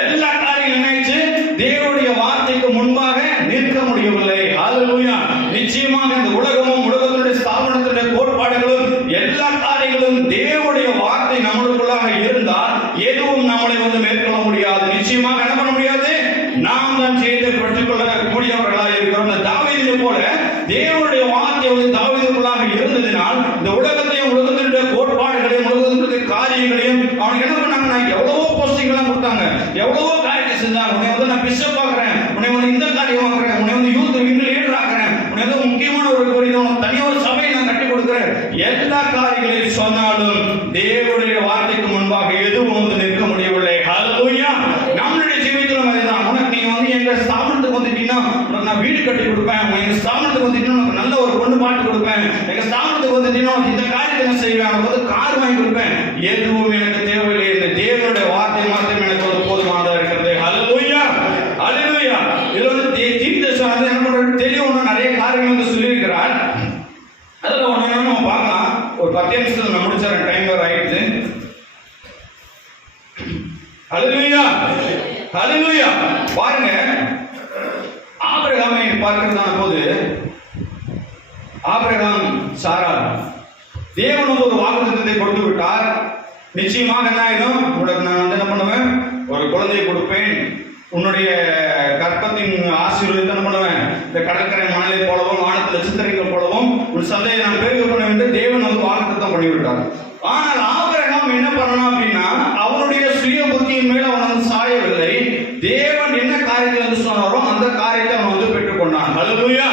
எல்லா காரியங்களும் என்ன ஆயிடுச்சு, தேவனுடைய வார்த்தைக்கு முன்பாக நிற்க முடியவில்லை. ஹல்லேலூயா. நிச்சயமாக இந்த உலகமும் உலகத்தினுடைய ஸ்தாபனத்தினுடைய கோட்பாடுகளும் எல்லா காரியங்களும் தேவனுடைய வார்த்தை நம்மளுக்குள்ளாக இருந்தால் எதுவும் நம்மளை வந்து மேற்கொள்ள முடியாது. நிச்சயமாக என்ன பண்ண முடியாது, நாம் தான் செய்து பெற்றுக்கொள்ள கூடியவர்களாக இருக்கிறோம். தாவீதை போல தேவனுடைய வார்த்தை வந்து தாவீதுக்குள்ளாக இருந்ததினால் இந்த உலகத்தையும் உலகத்தினுடைய கோட்பாடுகளையும் உலகத்தினுடைய காரியங்களையும் அவனுக்கு என்ன பண்ணாங்கன்னா எவ்வளவோ போஸ்டிங் எல்லாம் கொடுத்தாங்க, எவ்வளவோ காரியத்தை செஞ்சாங்க. உன்னை வந்து நான் பிஷப் ஆக்குறேன், உன்னை வந்து இந்த காரியம் ஆக்குறேன், உன்னை வந்து யூத் விங் லீடர் ஆக்குறேன், உன்னை வந்து முக்கியமான ஒரு தனியாக ஒரு சபையை நான் கட்டி கொடுக்குறேன். எல்லா காரியங்களையும் சொன்னாலும் தேவனுடைய வார்த்தைக்கு முன்பாக எதுவும் வந்து நிற்க முடியவில்லை. ஹல்லேலூயா. நம்மளுடைய ஜீவிதத்திலும் அதுதான். உனக்கு நீ வந்து எங்க ஸ்தாபனத்துக்கு வந்துட்டீங்கன்னா உனக்கு நான் வீடு கட்டி கொடுப்பேன், எங்க ஸ்தாபனத்துக்கு வந்துட்டீங்கன்னா உனக்கு நல்ல ஒரு பொண்ணு பாட்டு கொடுப்பேன், எங்க ஸ்தாபனத்துக்கு வந்துட்டீங்கன்னா இந்த காரியத்தை நான் செய்வேன், உனக்கு வந்து கார் வாங்கி கொடுப்பேன். எதுவும் எனக்கு தேவையில்லை. இந்த தேவனுடைய வார்த்தை மாத்திரம் எனக்கு வந்து போதுமானதா இருக்கிறது. ஹல்லேலூயா, ஹல்லேலூயா. இதுல வந்து தீர்க்கதரிசனம் வந்து என்ன பண்றது தெளிவான நிறைய காரியங்கள் வந்து சொல்லியிருக்கிறார். அதில் ஒன்று நம்ம பார்க்கலாம். ஒரு 10 நிமிஷத்துல நான் முடிச்சிடறேன், டைம் வேறு ஆயிடுச்சு. ஹல்லேலூயா, ஹல்லேலூயா. பாருங்க, ஆபிரகாமை பார்க்கிறதான போது ஆபிரகாம் சாரா தேவன் வந்து ஒரு வாக்குத்தத்தத்தை கொடுத்து விட்டார். நிச்சயமாக என்ன ஆயிடும், உனக்கு நான் வந்து என்ன பண்ணுவேன், ஒரு குழந்தையை கொடுப்பேன், உன்னுடைய கற்பத்தின் ஆசீர்வாதத்தை என்ன பண்ணுவேன், இந்த கடற்கரை மணலை போலவும் வானத்தில் நட்சத்திரங்கள் போலவும் ஒரு சந்தையை நான் பெருக பண்ண என்று தேவன் வந்து வாக்குத்தத்தம் பண்ணிவிட்டார். ஆனால் ஆபிரகாம் என்ன பண்ணணும் அப்படின்னா அவனுடைய சுய புத்தியின் மேல அவன் வந்து சாயவில்லை. தேவன் என்ன காரியத்தை வந்து சொன்னாரோ அந்த காரியத்தை அவன் வந்து பெற்றுக்கொண்டான். ஹல்லேலூயா.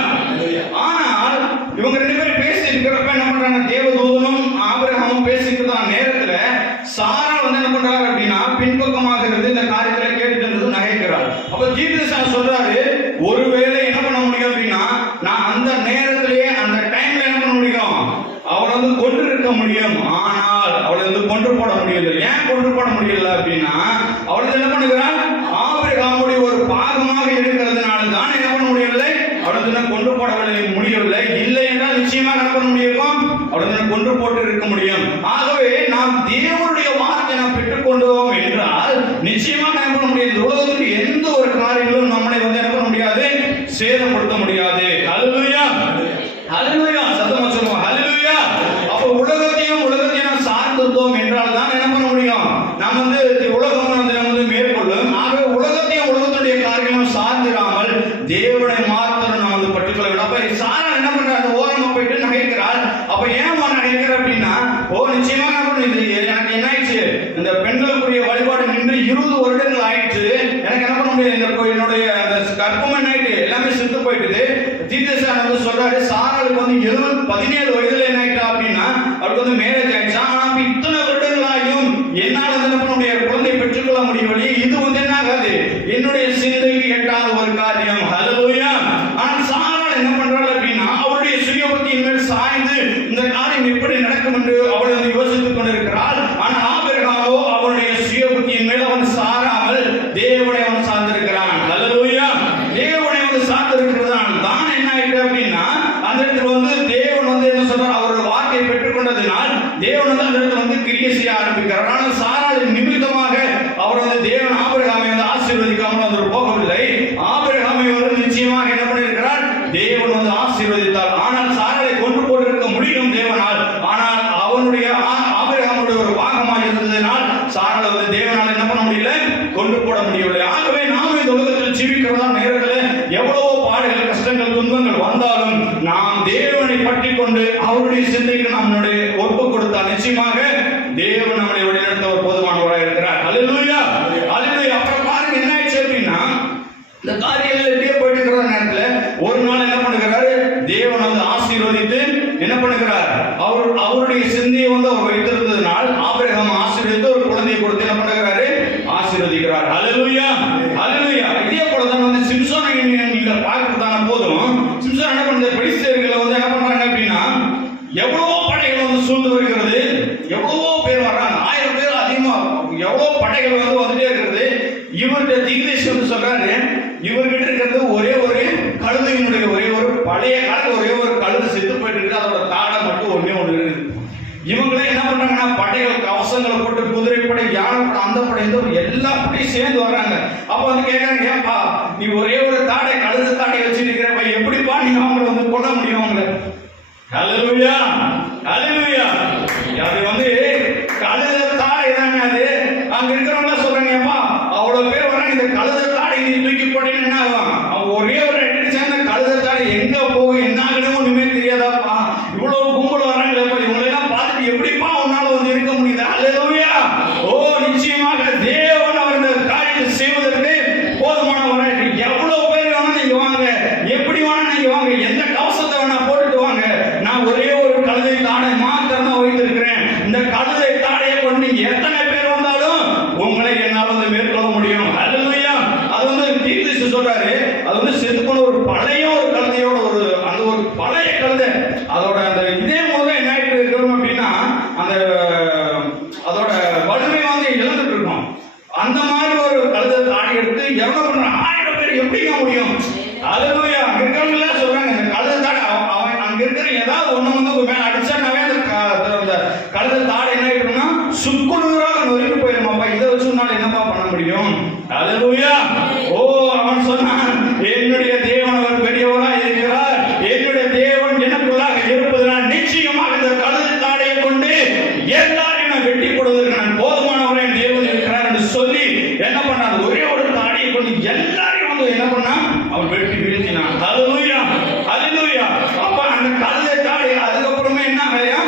ஆனால் இவங்க 2 பேரும் பேசி இருக்கிறப்ப என்ன பண்றாங்க, தேவதூதனும் ஆபிரகாமும் பேசிக்கிற நேரத்துல சாரா வந்து என்ன பண்றாரு அப்படின்னா பின்பக்கமாக இருந்து இந்த காரியத்துல கேட்டுட்டு இருந்தது நகைக்கிறார். அப்ப தீர்க்கதரிசனம் சொல்றாரு, ஒருவேளை என்ன பண்ண முடியும் அப்படின்னா நான் அந்த நேரத்திலேயே அந்த டைம்ல என்ன பண்ண முடியும், அவளை வந்து கொன்று இருக்க முடியும். ஆனால் அவளை வந்து கொன்று போட முடியல. ஏன் கொன்று போட முடியல அப்படின்னா அவளை என்ன பண்ணுகிறான், ஆபிரகாமுடைய ஒரு பாகமாக இருக்கிறதுனால தான் என்ன பண்ண முடியவில்லை, அவளை கொன்று போடவில்லை, முடியவில்லை. இல்லை என்றால் நிச்சயமாக என்ன பண்ண முடியும், அவளை கொன்று போட்டு இருக்க முடியும். ஆகவே நாம் தேவனுடைய வார்த்தை நாம் பெற்றுக்கொண்டோம் என்றால் நிச்சயமாக என்ன பண்ண முடியாது, உலகத்துக்கு எந்த ஒரு காரியங்களும் நம்மளை வந்து என்ன பண்ண முடியாது, சேதப்படுத்த முடியாது. ஹல்லேலூயா, ஹல்லேலூயா. சத்தமா சொல்லுவோம், ஹல்லேலூயா. அப்ப உலகத்தையும் நாம் சார்ந்திருந்தோம் என்றால் தான் என்ன பண்ண முடியும், நாம் வந்து உலகம் வந்து மேற்கொள்ளும். ஆகவே உலகத்தையும் உலகத்துடைய காரியங்களும் சார்ந்திராமல் தேவனை மாத்திரம் நாம் வந்து பற்றிக்கொள்ள வேண்டும். அப்ப சாரா என்ன பண்றாரு, ஓரமா போயிட்டு நகைக்கிறார். அப்ப ஏன் நகைக்கிற அப்படின்னா, நிச்சயமா எனக்கு என்ன ஆயிடுச்சு, இந்த பெண்களுக்குரிய வழிபாடு நின்று 20 வருடங்கள் ஆயிடுச்சு, எனக்கு என்ன பண்ண முடியாது, என்னுடைய கற்பம் என்ன ஆயிட்டு எல்லாமே செத்து போயிட்டு. தீர்க்கதரிசனம் வந்து சொல்றாரு, சாராளுக்கு வந்து 17 வயதுல என்ன ஆயிட்டா அப்படின்னா அவருக்கு வந்து மேரேஜ் ஆயிடுச்சா. ஆனா இத்தனை வருடங்கள் ஆகியும் என்னால் வந்து என்ன பண்ண முடியாது, குழந்தை பெற்றுக்கொள்ள முடியவில்லை. இது வந்து என்ன ஆகாது, என்னுடைய சிந்தைக்கு எட்டாத ஒரு காரியம். ஹல்லேலூயா. ஆனால் சாராள் என்ன பண்றாள் அப்படின்னா அவருடைய சுயபுத்தியின் மேல் சாய்ந்து இந்த காரியம் எப்படி நடக்கும் என்று அவள் வந்து யோசித்துக் கொண்டிருக்கிறாள். ஆனால் ஆபிரகாமோ அவருடைய சுயபுத்தியின் மேல் அவன் சாராமல் தேவனை அவன் சார்ந்திருக்கிறான். ஹல்லேலூயா. தேவனை வந்து சார்ந்திருக்கிறதுனால தான் என்ன ஆயிட்டு அப்படின்னா அந்த இடத்துல வந்து தேவன் வந்து என்ன சொல்றார், அவருடைய வார்த்தையை பெற்றுக்கொண்டதினால் தேவன் வந்து அந்த இடத்துல வந்து கிரியை செய்ய ஆரம்பிக்கிறார். ஆனால் சாராளின் நிமித்தமாக அவர் வந்து தேவன் ஆபிரகாமை வந்து ஆசீர்வதிக்காமல் வந்து போகவில்லை. ஆபிரகாமை வந்து நிச்சயமாக என்ன பண்ணியிருக்கிறார், தேவன் வந்து ஆசீர்வதித்தார். ஆனால் சாராளை கொண்டு போட்டிருக்க முடியும் தேவனால். ஆனால் அவனுடைய ஆபிரகாமுடைய ஒரு பாகமாக இருந்ததினால் சாராளை வந்து தேவனால் என்ன பண்ண முடியல, கொண்டு போட முடியவில்லை. ஆகவே நாம் இந்த உலகத்தில் ஜீவிக்கிறதா நேரத்தில் எவ்வளவோ பாடுகள், கஷ்டங்கள், துன்பங்கள் வந்தாலும் நாம் தேவனை பற்றி கொண்டு அவருடைய சிந்தைக்கு நம்மளுடைய ஒப்பு கொடுத்தால் நிச்சயமாக தேவன் நம்மளை வழிநடத்த ஒரு போதுமானவராக இருக்கிறார். ஹல்லேலூயா, ஹல்லேலூயா. அப்புறம் பாருங்க என்ன ஆயிடுச்சு அப்படின்னா இந்த காரியங்கள் எப்படியே போயிட்டு இருக்கிற நேரத்துல ஒரு நாள் என்ன பண்ணுகிறாரு, தேவன் வந்து ஆசீர்வதித்து என்ன பண்ணுகிறார், அவருடைய சிந்தையை வந்து அவர் வைத்திருந்ததுனால் ஆபிரகாம் ஆசீர்வதித்து ஒரு குழந்தையை கொடுத்து என்ன பண்ணுகிறாரு, ஆசீர்வதிக்கிறார். ஹல்லேலூயா, ஹல்லேலூயா. இதே போலதான் வந்து சிம்சோனை நீங்க பார்க்கிறதான போதும் சிம்சோன் என்ன பண்றது, பெலிஸ்தேர்களை வந்து என்ன பண்றாங்க அப்படின்னா எவ்வளவோ படைகள் வந்து சூழ்ந்து வருகிறது, எவ்வளவோ பேர் வர்றாங்க, 1000 பேர் அதிகமா எவ்வளவு படைகள் வந்து வந்துட்டே இருக்கிறது. இவருடைய தீர்க்கதரிசனம் சொல்றாரு, இவர்கிட்ட இருக்கிறது ஒரே ஒரு கழுதையினுடைய ஒரே ஒரு பழைய காலத்துல ஒரே ஒரு கழுதை செத்து போயிட்டு இருக்கு, அதோட தாடை மட்டும் ஒண்ணு இருக்குது. இவங்களே என்ன பண்றாங்கன்னா படைகள் கவசங்களை போட்டு குதிரைப்படை, யானைப்படை, அந்த படை, இந்த எல்லா படையும் சேர்ந்து வர்றாங்க. அப்ப வந்து கேட்கறாங்க, ஏன்பா நீ ஒரே ஒரு தாடை கழுதை தாடை வச்சுட்டு இருக்கிறப்ப எப்படிப்பா நீங்க அவங்களை வந்து கொல்ல முடியும் அவங்களை? ஹல்லேலூயா, ஹல்லேலூயா. அது வந்து கழுதை தாடை தானே அது. அங்க இருக்கிறவங்க சொல்றாங்க, ஏப்பா அவ்வளவு பேர் வராங்க, இந்த கழுதை தாடை நீ தூக்கி போட்டீங்கன்னா ஒரே ஒரு இடத்துக்கு சேர்ந்த கழுதை தாடை எங்க போகும் என்ன ஆகணும் ஒண்ணுமே தெரியாதாப்பா. இவ்வளவு கும்பல் வராங்க, இவங்களெல்லாம் பார்த்துட்டு எப்படிப்பா உன்னால வந்து இருக்க முடியுது? ஹல்லேலூயா, அவனால் வந்து மேற்கொள்ள முடியும். அல்லேலூயா. அது வந்து தீர்க்கதரிசி சொல்றாரு, அது வந்து செத்து போன ஒரு பழைய ஒரு கழுதையோட ஒரு அந்த ஒரு பழைய கழுதை அதோட அந்த இதே முதல்ல என்ன ஆயிட்டு இருக்கணும் அப்படின்னா அந்த அதோட வலிமை வந்து இழந்துட்டு இருக்கும். அந்த மாதிரி ஒரு கழுதை தாடி எடுத்து எவ்வளவு பண்ற 1000 பேர் எப்படிங்க முடியும்? அல்லேலூயா. அங்க இருக்கவங்க சொல்றாங்க இந்த கழுதை தாடி அவன் அங்க இருக்கிற ஏதாவது ஒண்ணு வந்து மேல அடிச்சானாவே அந்த கழுதை தாடி என்ன ஆயிடும்னா சுக்குநூறாக நொறுக்கி போயிருமாப்பா. இதை வச்சு உன்னால என்னப்பா பண்ண முடியும்? அல்லேலூயா. ஓ அவன் சொன்னான், என்னுடைய தேவன் அவர் பெரியவராக இருக்கிறார், என்னுடைய தேவன் எனக்குள்ளாக இருப்பதனால் நிச்சயமாக இந்த கழுதை தாடையை கொண்டு எல்லாரையும் நான் வெட்டி போடுவதற்கு நான் போதுமானவரே தேவன் இருக்கிறார் என்று சொல்லி என்ன பண்ணான்? ஒரே ஒரு தாடியை கொண்டு எல்லாரையும் வந்து என்ன பண்ணா அவன் வெட்டி வீழ்த்தினான். அல்லேலூயா. அல்லேலூயா. அப்ப அந்த கழுதை தாடி அதுக்கப்புறமே என்ன ஆகலையா?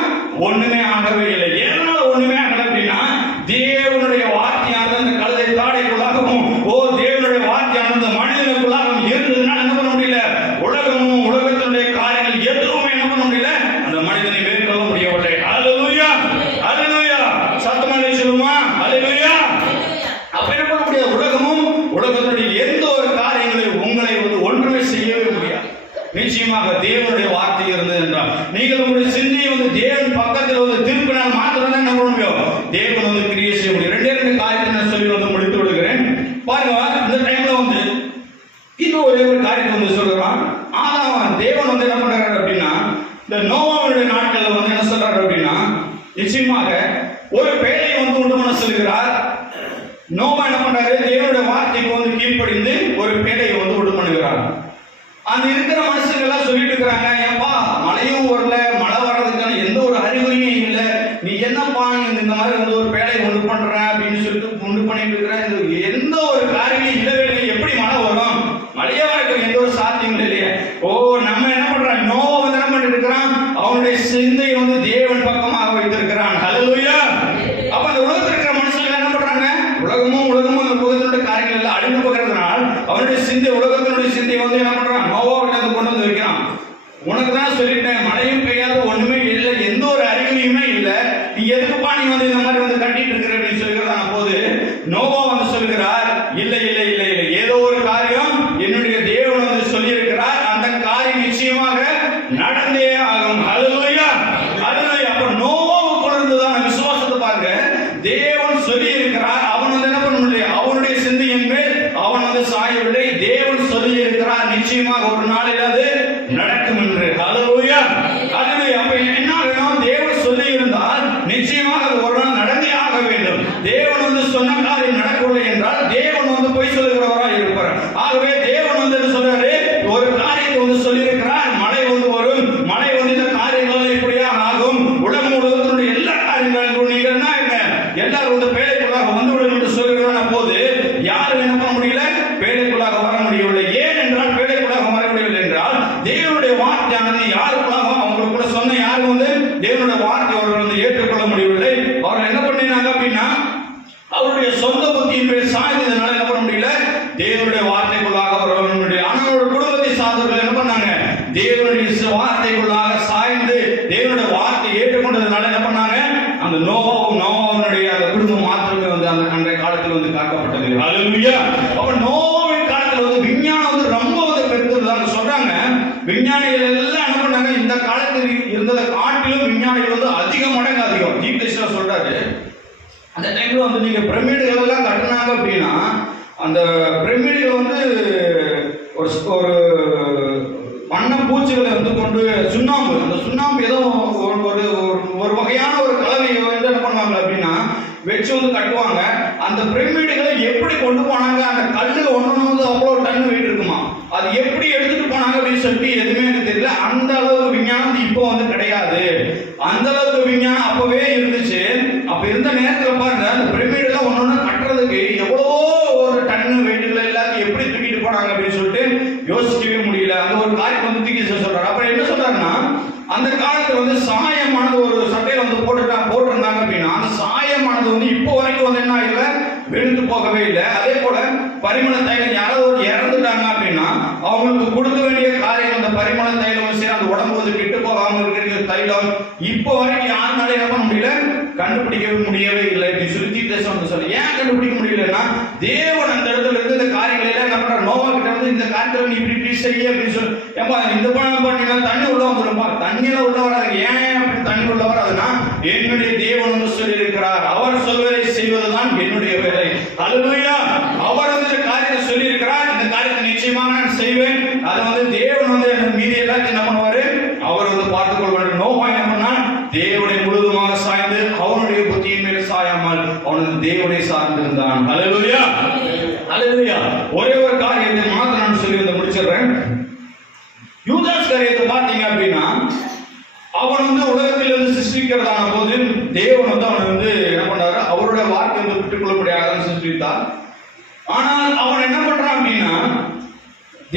ஒண்ணுமே ஆகவே இல்லை. எதனால ஒண்ணுமே ஆகல அப்படின்னா தேவனுடைய வார்த்தையானது அந்த கழுதை தாடைக்குள்ளாகவும் தேவனுடைய வார்த்தையானது அந்த மனிதனுக்குள்ளாகவும் இருந்ததுனால என்ன பண்ண முடியல? உலகமும் உலகத்தினுடைய காரியங்கள் எதுவுமே என்ன பண்ண முடியல? அந்த மனிதனை மேற்கொள்ள முடியவில்லை. அல்லேலூயா. அல்லேலூயா. சத்தமாக சொல்லுமா? அல்லேலூயா. அப்ப என்ன பண்ண முடியாது? உலகமும் உலகத்தினுடைய எந்த ஒரு காரியங்களையும் உங்களை வந்து ஒன்றுமே செய்யவே முடியாது. நிச்சயமாக தேவனுடைய வார்த்தை இருந்தது என்றால் நீங்கள் உங்களுடைய சிந்தையை வந்து தேவன் பக்கத்தில் வந்து திருப்பினால் மாத்திரம் என்ன பண்ண முடியும்? தேவன் வந்து கிரியை செய்ய முடியும். ரெண்டே காரியத்தை நான் சொல்லி வந்து முடித்து விடுகிறேன். பாருங்க, இந்த டைம்ல வந்து இன்னும் ஒரே ஒரு காரியத்தை வந்து சொல்றான். ஆனா தேவன் வந்து என்ன பண்றாரு அப்படின்னா இந்த நோவாவுடைய நாட்கள்ல வந்து என்ன சொல்றாரு அப்படின்னா நிச்சயமாக ஒரு பேழையை வந்து உண்டு பண்ண சொல்கிறார். நோவா என்ன பண்றாரு? தேவனுடைய வார்த்தைக்கு வந்து கீழ்ப்படிந்து ஒரு பேழையை வந்து உண்டு பண்ணுகிறார். அந்த இருக்கிற மனுஷங்க எல்லாம் சொல்லிட்டு இருக்கிறாங்க, ஏன்பா மழையும் வரல, மழை வர்றதுக்கான எந்த ஒரு அறிகுறியும் இல்லை, நீ என்னப்பா இந்த மாதிரி வந்து ஒரு பேழையை உண்டு பண்ற அப்படின்னு சொல்லிட்டு உண்டு பண்ணிட்டு இருக்கிற, எந்த ஒரு காரியமும் இல்லவே இல்லை, எப்படி மழை வரும்? மழையா வரக்கு எந்த ஒரு சாத்தியம் இல்லையே. நம்ம என்ன பண்றோம்? நோவா வந்து என்ன பண்ணிட்டு இருக்கிறான்? அவனுடைய சிந்தையை வந்து தேவன் பக்கமாக வைத்திருக்கிறான். அல்லேலூயா. அப்ப அந்த உலகத்தில் இருக்கிற மனுஷங்க என்ன பண்றாங்க? உலகமும் உலகத்தினுடைய காரியங்கள் எல்லாம் அழிந்து போகிறதுனால் அவனுடைய சிந்தை உலகத்தினுடைய சிந்தையை வந்து என்ன பண்றான்? நோவாவிட்ட வந்து கொண்டு வந்து வைக்கிறான். உனக்கு தான் சொல்லிட்டேன், மழையும் பெய்யாது, ஒண்ணுமே இல்லை, எந்த ஒரு அறிகுறியுமே இல்லை, நீ எதுக்குப்பா நீ வந்து இந்த மாதிரி வந்து கட்டிட்டு இருக்கிற அப்படின்னு சொல்லுகிறதான போது நோவா வந்து சொல்லுகிறார், இல்லை இல்லை இல்லை இல்லை, ஏதோ ஒரு காரியம் என்னுடைய தேவன் வந்து சொல்லி இருக்கிறார், அந்த காரியம் நிச்சயமாக நடந்தே ஆகும். அல்லேலூயா. அல்லேலூயா. அப்ப நோவாவுக்குள்ள இருந்ததான விசுவாசத்தை பாருங்க. தேவன் சொல்லி இருக்கிறார், அவன் வந்து என்ன பண்ண முடியும்? அவனுடைய சிந்தையின் மேல் அவன் வந்து சாயவில்லை. தேவன் சொல்லி இருக்கிறார், நிச்சயமாக ஒரு நாளில் அது நடக்கும் என்று. அல்லேலூயா. அல்லேலூயா. அப்ப என்ன ஆகணும்? தேவன் சொல்லி இருந்தால் நிச்சயமாக அது ஒரு நாள் நடந்தே ஆக வேண்டும். தேவன் வந்து சொன்ன காரியம் நடக்கவில்லை என்றால் தேவன் வந்து பொய் சொல்லுகிறவராக இருப்பார். ஆகவே தேவன் வந்து என்ன சொல்றாரு? ஒரு காரியத்தை வந்து சொல்லி இருக்கிறார், மழை வந்து வரும், மழை வந்து இந்த காரியங்கள் இப்படியாக ஆகும், உலகத்தினுடைய எல்லா காரியங்களும் நீங்கள் என்ன எல்லாரும் வந்து பேழைக்குள்ளாக வந்துவிடும் என்று சொல்லுகிறான போது யாரும் என்ன பண்ண முடியல? பேழைக்குள்ளாக வர முடியவில்லை. ஏன் என்றால் பேழைக்குள்ளாக வர முடியவில்லை என்றால் தேவனுடைய வார்த்தையானது யாருக்குள்ளாக அவங்களுக்கு கூட சொன்ன யாரும் வந்து தேவனுடைய வார்த்தை அவர்கள் வந்து ஏற்றுக்கொள்ள முடியவில்லை. அவர்கள் என்ன பண்ணினாங்க அப்படின்னா அவருடைய சொந்த புத்தியின் மேல் சாய்ந்ததுனால என்ன பண்ண முடியல? தேவனுடைய வார்த்தைக்குள்ளாக அவர்களுடைய அவனோட குடும்பத்தை சார்ந்தவர்கள் என்ன பண்ணாங்க? தேவனுடைய வார்த்தைக்குள்ளாக சாய்ந்து தேவனுடைய வார்த்தை ஏற்றுக்கொண்டதுனால என்ன பண்ணாங்க? அந்த நோவாவுடைய அந்த குடும்பம் மாத்திரமே வந்து அந்த அன்றைய காலத்தில் வந்து காக்கப்பட்டது. அல்லேலூயா. அப்ப நோவாவின் காலத்தில் வந்து விஞ்ஞானம் வந்து ரொம்ப வந்து பெருத்ததாக சொல்றாங்க. விஞ்ஞானிகள் எல்லாம் என்ன பண்ணாங்க? இந்த காலத்தில் இருந்ததை காட்டிலும் விஞ்ஞானிகள் வந்து அதிக மடங்கு அதிகம். தீர்க்கதரிசி சொல்றாரு, அந்த டைம்ல வந்து நீங்க பிரமிடுகள் எல்லாம் கட்டினாங்க அப்படின்னா அந்த பிரமிடுகள் வந்து ஒரு வண்ண பூச்சிகளை வந்து கொண்டு சுண்ணாம்பு, அந்த சுண்ணாம்பு ஏதோ ஒரு வகையான ஒரு கலவையை வந்து என்ன பண்ணுவாங்க அப்படின்னா வச்சு வந்து கட்டுவாங்க. அந்த பிரமிடுகளை எப்படி கொண்டு போனாங்க? அந்த கல்லு ஒன்று வந்து அவ்வளோ டன் வெயிட் இருக்குமா, அது எப்படி எடுத்துட்டு போனாங்க அப்படின்னு சொல்லிட்டு எதுவுமே எனக்கு தெரியல. அந்த அளவுக்கு விஞ்ஞானம் இப்போ வந்து கிடையாது. அந்த அளவுக்கு விஞ்ஞானம் அப்பவே இருந்துச்சு. அப்ப இருந்த நேரத்தில் பாருங்க, அந்த பிரமிடுலாம் ஒன்னொன்னு கட்டுறதுக்கு எவ்வளவோ ஒரு டன் வெயிட்டுகளை எல்லாத்தையும் எப்படி தூக்கிட்டு போனாங்க அப்படின்னு சொல்லிட்டு யோசிக்கவே முடியல. அந்த ஒரு காரியம் வந்து தூக்கி சொல்றாரு. அப்புறம் என்ன சொல்றாருன்னா அந்த காலத்துல வந்து சாயமானது ஒரு சட்டையில வந்து போட்டிருந்தாங்க அப்படின்னா அந்த சாயமானது வந்து இப்போ வரைக்கும் வந்து என்ன ஆகல? வெளுத்து போகவே இல்லை. அதே போல பரிமள தைலம் யாராவது ஒரு இறந்துட்டாங்க அப்படின்னா அவங்களுக்கு கொடுக்க வேண்டிய காரியம் அந்த பரிமள தைலம் சரி அந்த உடம்பு வந்து கெட்டு போகாம இருக்கிற தைலம் இப்போ வரைக்கும் யாருனால என்ன பண்ண முடியல? கண்டுபிடிக்கவே முடியவே இல்லை அப்படின்னு சொல்லி தீர்க்கதரிசி வந்து சொல்ல. ஏன் கண்டுபிடிக்க முடியலன்னா தேவன் அந்த இடத்துல இருந்து இந்த காரியங்களை எல்லாம் என்ன பண்ற, நோவா கிட்ட வந்து இந்த காரியத்துல நீ இப்படி செய்ய அப்படின்னு சொல்லி, ஏப்பா இந்த பணம் பண்ணினா தண்ணி உள்ள வந்துருப்பா, தண்ணியில உள்ள வராது. ஏன் அப்படி தண்ணி உள்ள வராதுன்னா என்னுடைய தேவன் வந்து சொல்லி இருக்கிறார், அவர் சொல்வதை செய்வதுதான் என்னுடைய வேலை. அல்லேலூயா. அவர் வந்து இந்த காரியத்தை சொல்லி இருக்கிறார், இந்த காரியத்தை நிச்சயமாக நான் செய்வேன். அதை வந்து தேவன் வந்து மீதி எல்லாத்தையும் என்ன பண்ணுவாரு, அவர் வந்து பார்த்துக் கொள்வார். நோவா என்ன பண்ணான், தேவனை முழுதுமாக சாய்ந்து அவனுடைய புத்தியின் மேல் சாயாமல் அவனது தேவனை சார்ந்திருந்தான். அல்லேலூயா, அல்லேலூயா. ஒரே ஒரு காரியத்தை மாத்திரம் நான் சொல்லி வந்து முடிச்சிடுறேன். யூதாஸ் காரியத்தை பார்த்தீங்க அப்படின்னா, அவன் வந்து உலகத்திலிருந்து சிருஷ்டிக்கிறதான போது தேவன் வந்து அவனை வந்து என்ன பண்ணாரு, அவருடைய வார்த்தை வந்து விட்டுக்கொள்ள முடியாத சிருஷ்டித்தார். ஆனால் அவன் என்ன பண்றான் அப்படின்னா,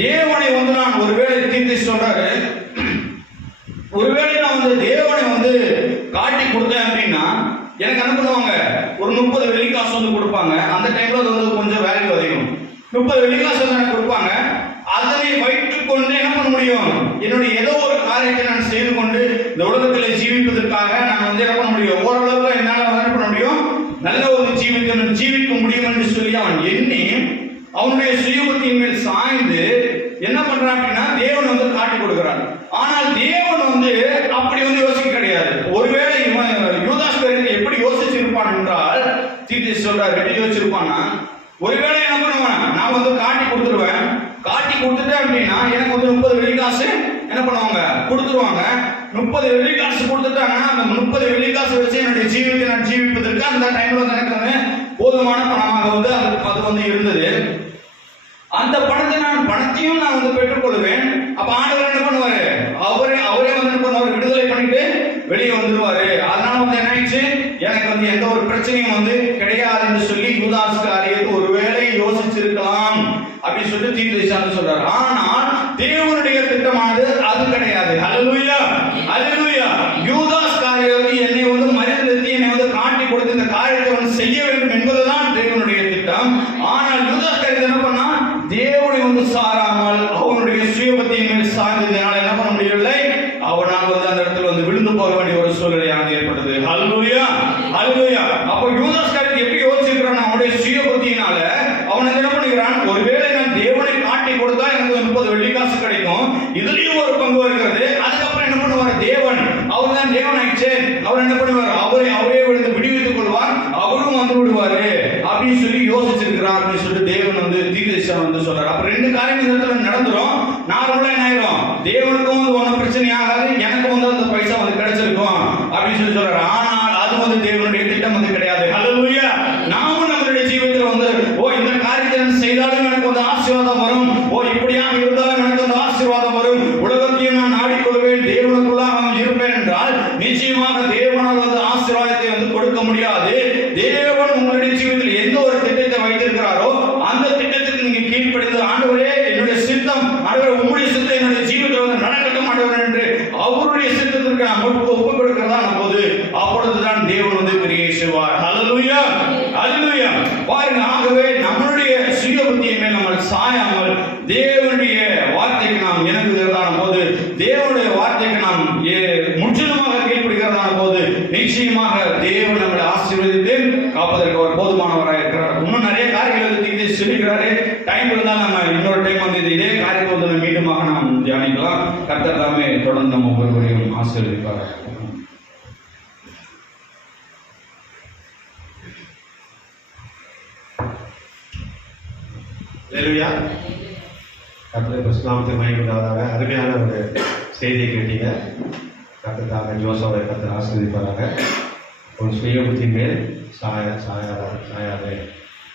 தேவனை வந்து நான் ஒருவேளை தீர்த்து சொல்றாரு, ஒருவேளை நான் வந்து தேவனை வந்து காட்டி கொடுத்தேன் அப்படின்னா எனக்கு என்ன பண்ணுவாங்க, ஒரு 30 வெள்ளிக்காசு வந்து கொடுப்பாங்க. அந்த டைம்ல அது வந்து கொஞ்சம் வேல்யூ அதிகம். 30 வெள்ளிக்காசு வந்து எனக்கு கொடுப்பாங்க. அதனை வைத்துக் கொண்டு என்ன பண்ண முடியும், என்னுடைய ஏதோ ஒரு காரியத்தை நான் செய்து கொண்டு இந்த உலகத்தில் ஜீவிப்பதற்காக நான் வந்து என்ன பண்ண முடியும், ஓரளவுக்கு என்னால் என்ன பண்ண முடியும், நல்ல ஒரு ஜீவிக்க முடியும் என்று சொல்லி அவன் எண்ணி அவனுடைய சுயபுத்தியின் மேல் சாய்ந்து என்ன பண்றான் அப்படின்னா தேவன் வந்து காட்டி கொடுக்கிறான். ஆனால் தேவன் வந்து அப்படி வந்து யோசிக்க கிடையாது. ஒருவேளை யூதாஸ் காரியத்தை எப்படி யோசிச்சிருப்பான் என்றால், தீர்த்து சொல்றார், எப்படி யோசிச்சிருப்பான்னா, ஒருவேளை என்ன பண்ணுவான், நான் வந்து காட்டி கொடுத்துருவேன், காட்டி கொடுத்துட்டேன் அப்படின்னா எனக்கு வந்து 30 வெள்ளிக்காசு என்ன பண்ணுவாங்க, கொடுத்துருவாங்க. 30 வெள்ளிக்காசு கொடுத்துட்டாங்கன்னா அந்த 30 வெள்ளிக்காசு வச்சு என்னுடைய ஜீவித்தை நான் ஜீவிப்பதற்கு அந்த டைம்ல வந்து எனக்கு வந்து போதுமான பணமாக வந்து அது வந்து இருந்தது. அந்த பணத்தையும் நான் வந்து பெற்றுக்கொள்வேன். அப்ப ஆண்டவர் என்ன பண்ணுவாரு, அவரே வந்து என்ன பண்ணுவாரு, விடுதலை பண்ணிட்டு வெளியே வந்துருவாரு. அதனால வந்து என்ன ஆயிடுச்சு, எனக்கு வந்து எந்த ஒரு பிரச்சனையும் வந்து கிடையாது என்று சொல்லி யூதாஸ் காரியத்தை ஒருவேளை யோசிச்சிருக்கலாம் அப்படின்னு சொல்லிட்டு தீர்க்கதரிசி சொல்றாரு. ஆனால் தேவனுடைய திட்டமானது அது கிடையாது. அல்லேலூயா, அல்லேலூயா. யூதாஸ் காரியத்தை என்னை வந்து மரியாதை என்னை வந்து காட்டி கொடுத்து இந்த காரியத்தை வந்து செய்ய வேண்டும் என்பதுதான் தேவனுடைய திட்டம். ஆனால் யூதாஸ் காரியத்தை என்ன பண்ணா, தேவனை வந்து சாராமல் அவனுடைய சுயபத்தியின் மேல் சாய்ந்ததினால் என்ன பண்ண முடியவில்லை, அவனால் வந்து அந்த இடத்துல வந்து விழுந்து போக வேண்டிய ஒரு சூழ்நிலையானது ஏற்பட்டது. அல்லேலூயா, அல்லேலூயா. அப்ப யூதாஸ் காரியத்தை எப்படி யோசிக்கிறான், அவனுடைய சுயபுத்தியினால அவன் என்ன பண்ணுகிறான், ஒருவேளை நான் தேவனை காட்டி கொடுத்தா எனக்கு 30 வெள்ளிக்காசு கிடைக்கும், இதுலயும் ஒரு பங்கு வருகிறது. அதுக்கப்புறம் என்ன பண்ணுவார், தேவன் அவர் தான் தேவன் ஆயிடுச்சு, அவர் என்ன பண்ணுவார், அவரே விடுவித்துக் கொள்வார், அவரும் வந்து விடுவாரு அப்படின்னு சொல்லி யோசிச்சிருக்கிறார் அப்படின்னு சொல்லிட்டு தேவன் வந்து தீர்க்கதரிசி வந்து சொல்றாரு. அப்ப 2 காரியம் இந்த இடத்துல நடந்துரும். நார்மலா என்ன ஆயிரும், தேவனுக்கும் வந்து ஒன்றும் பிரச்சனை ஆகாது, எனக்கு வந்து அந்த பைசா வந்து கிடைச்சிருக்கும் அப்படின்னு சொல்லி சொல்றாரு. ஆனால் அது வந்து தேவனுடைய திட்டம் வந்து கிடையாது. அல்லேலூயா. நாமும் நம்மளுடைய ஜீவிதத்தில் வந்து இந்த காரியத்தை செய்தாலும் எனக்கு வந்து ஆசீர்வாதம் வரும், இப்படியாக இருந்தாலும் எனக்கு வந்து ஆசீர்வாதம் வரும், உலகத்தையும் நான் நாடிக்கொள்வேன், தேவனுக்குள்ளாக இருப்பேன் என்றால் நிச்சயமாக தேவனால் வந்து ஆசீர்வாதத்தை வந்து கொடுக்க முடியாது. தேவன் உங்களுடைய ஜீவிதத்தில் எந்த ஒரு திட்டத்தை வைத்திருக்கிறாரோ அந்த திட்டத்துக்கு நீங்க கீழ்ப்படிந்து, ஆண்டவரே என்னுடைய சித்தம், ஆண்டவரே உங்களுடைய சித்தம் என்னுடைய ஜீவிதத்தில் வந்து நடக்கட்டும் ஆண்டவரே என்று அவருடைய சித்தத்திற்கு நாம் ஒப்பு கொடுக்கிறதா போது அப்பொழுதுதான் தேவன் வந்து கிரியை செய்வார். அல்லேலூயா, அல்லேலூயா. பாருங்க, ஆகவே நம்மளுடைய சுய புத்தியின் மேல் நம்ம சாயாமல் தேவனுடைய வார்த்தைக்கு நாம் இணங்குகிறதான போது, தேவனுடைய வார்த்தைக்கு நாம் முற்றிலுமாக கீழ்ப்படுகிறதான போது நிச்சயமாக தேவன் நம்மளை ஆசீர்வதித்து காப்பதற்கு அவர் போதுமானவராக இருக்கிறார். இன்னும் நிறைய காரியங்களை தீர்த்து சொல்லிக்கிறாரு. டைம் இருந்தால் நம்ம இன்னொரு டைம் வந்து இதே காரியத்தை வந்து மீண்டுமாக நாம் தியானிக்கலாம். கர்த்தர் தாமே தொடர்ந்து நம்ம ஒவ்வொருவரையும் ஆசீர்வதிப்பார். அல்லேலூயா. கர்த்தர் கிறிஸ்துவுக்கு மகிமை உண்டாவதாக. அருமையான ஒரு செய்தியை கேட்டீங்க. கர்த்தர் ஜோசோவை கர்த்தர் ஆசீர்வதிப்பாராக. ஒரு சுய புத்தியின் மேல் சாயாதே.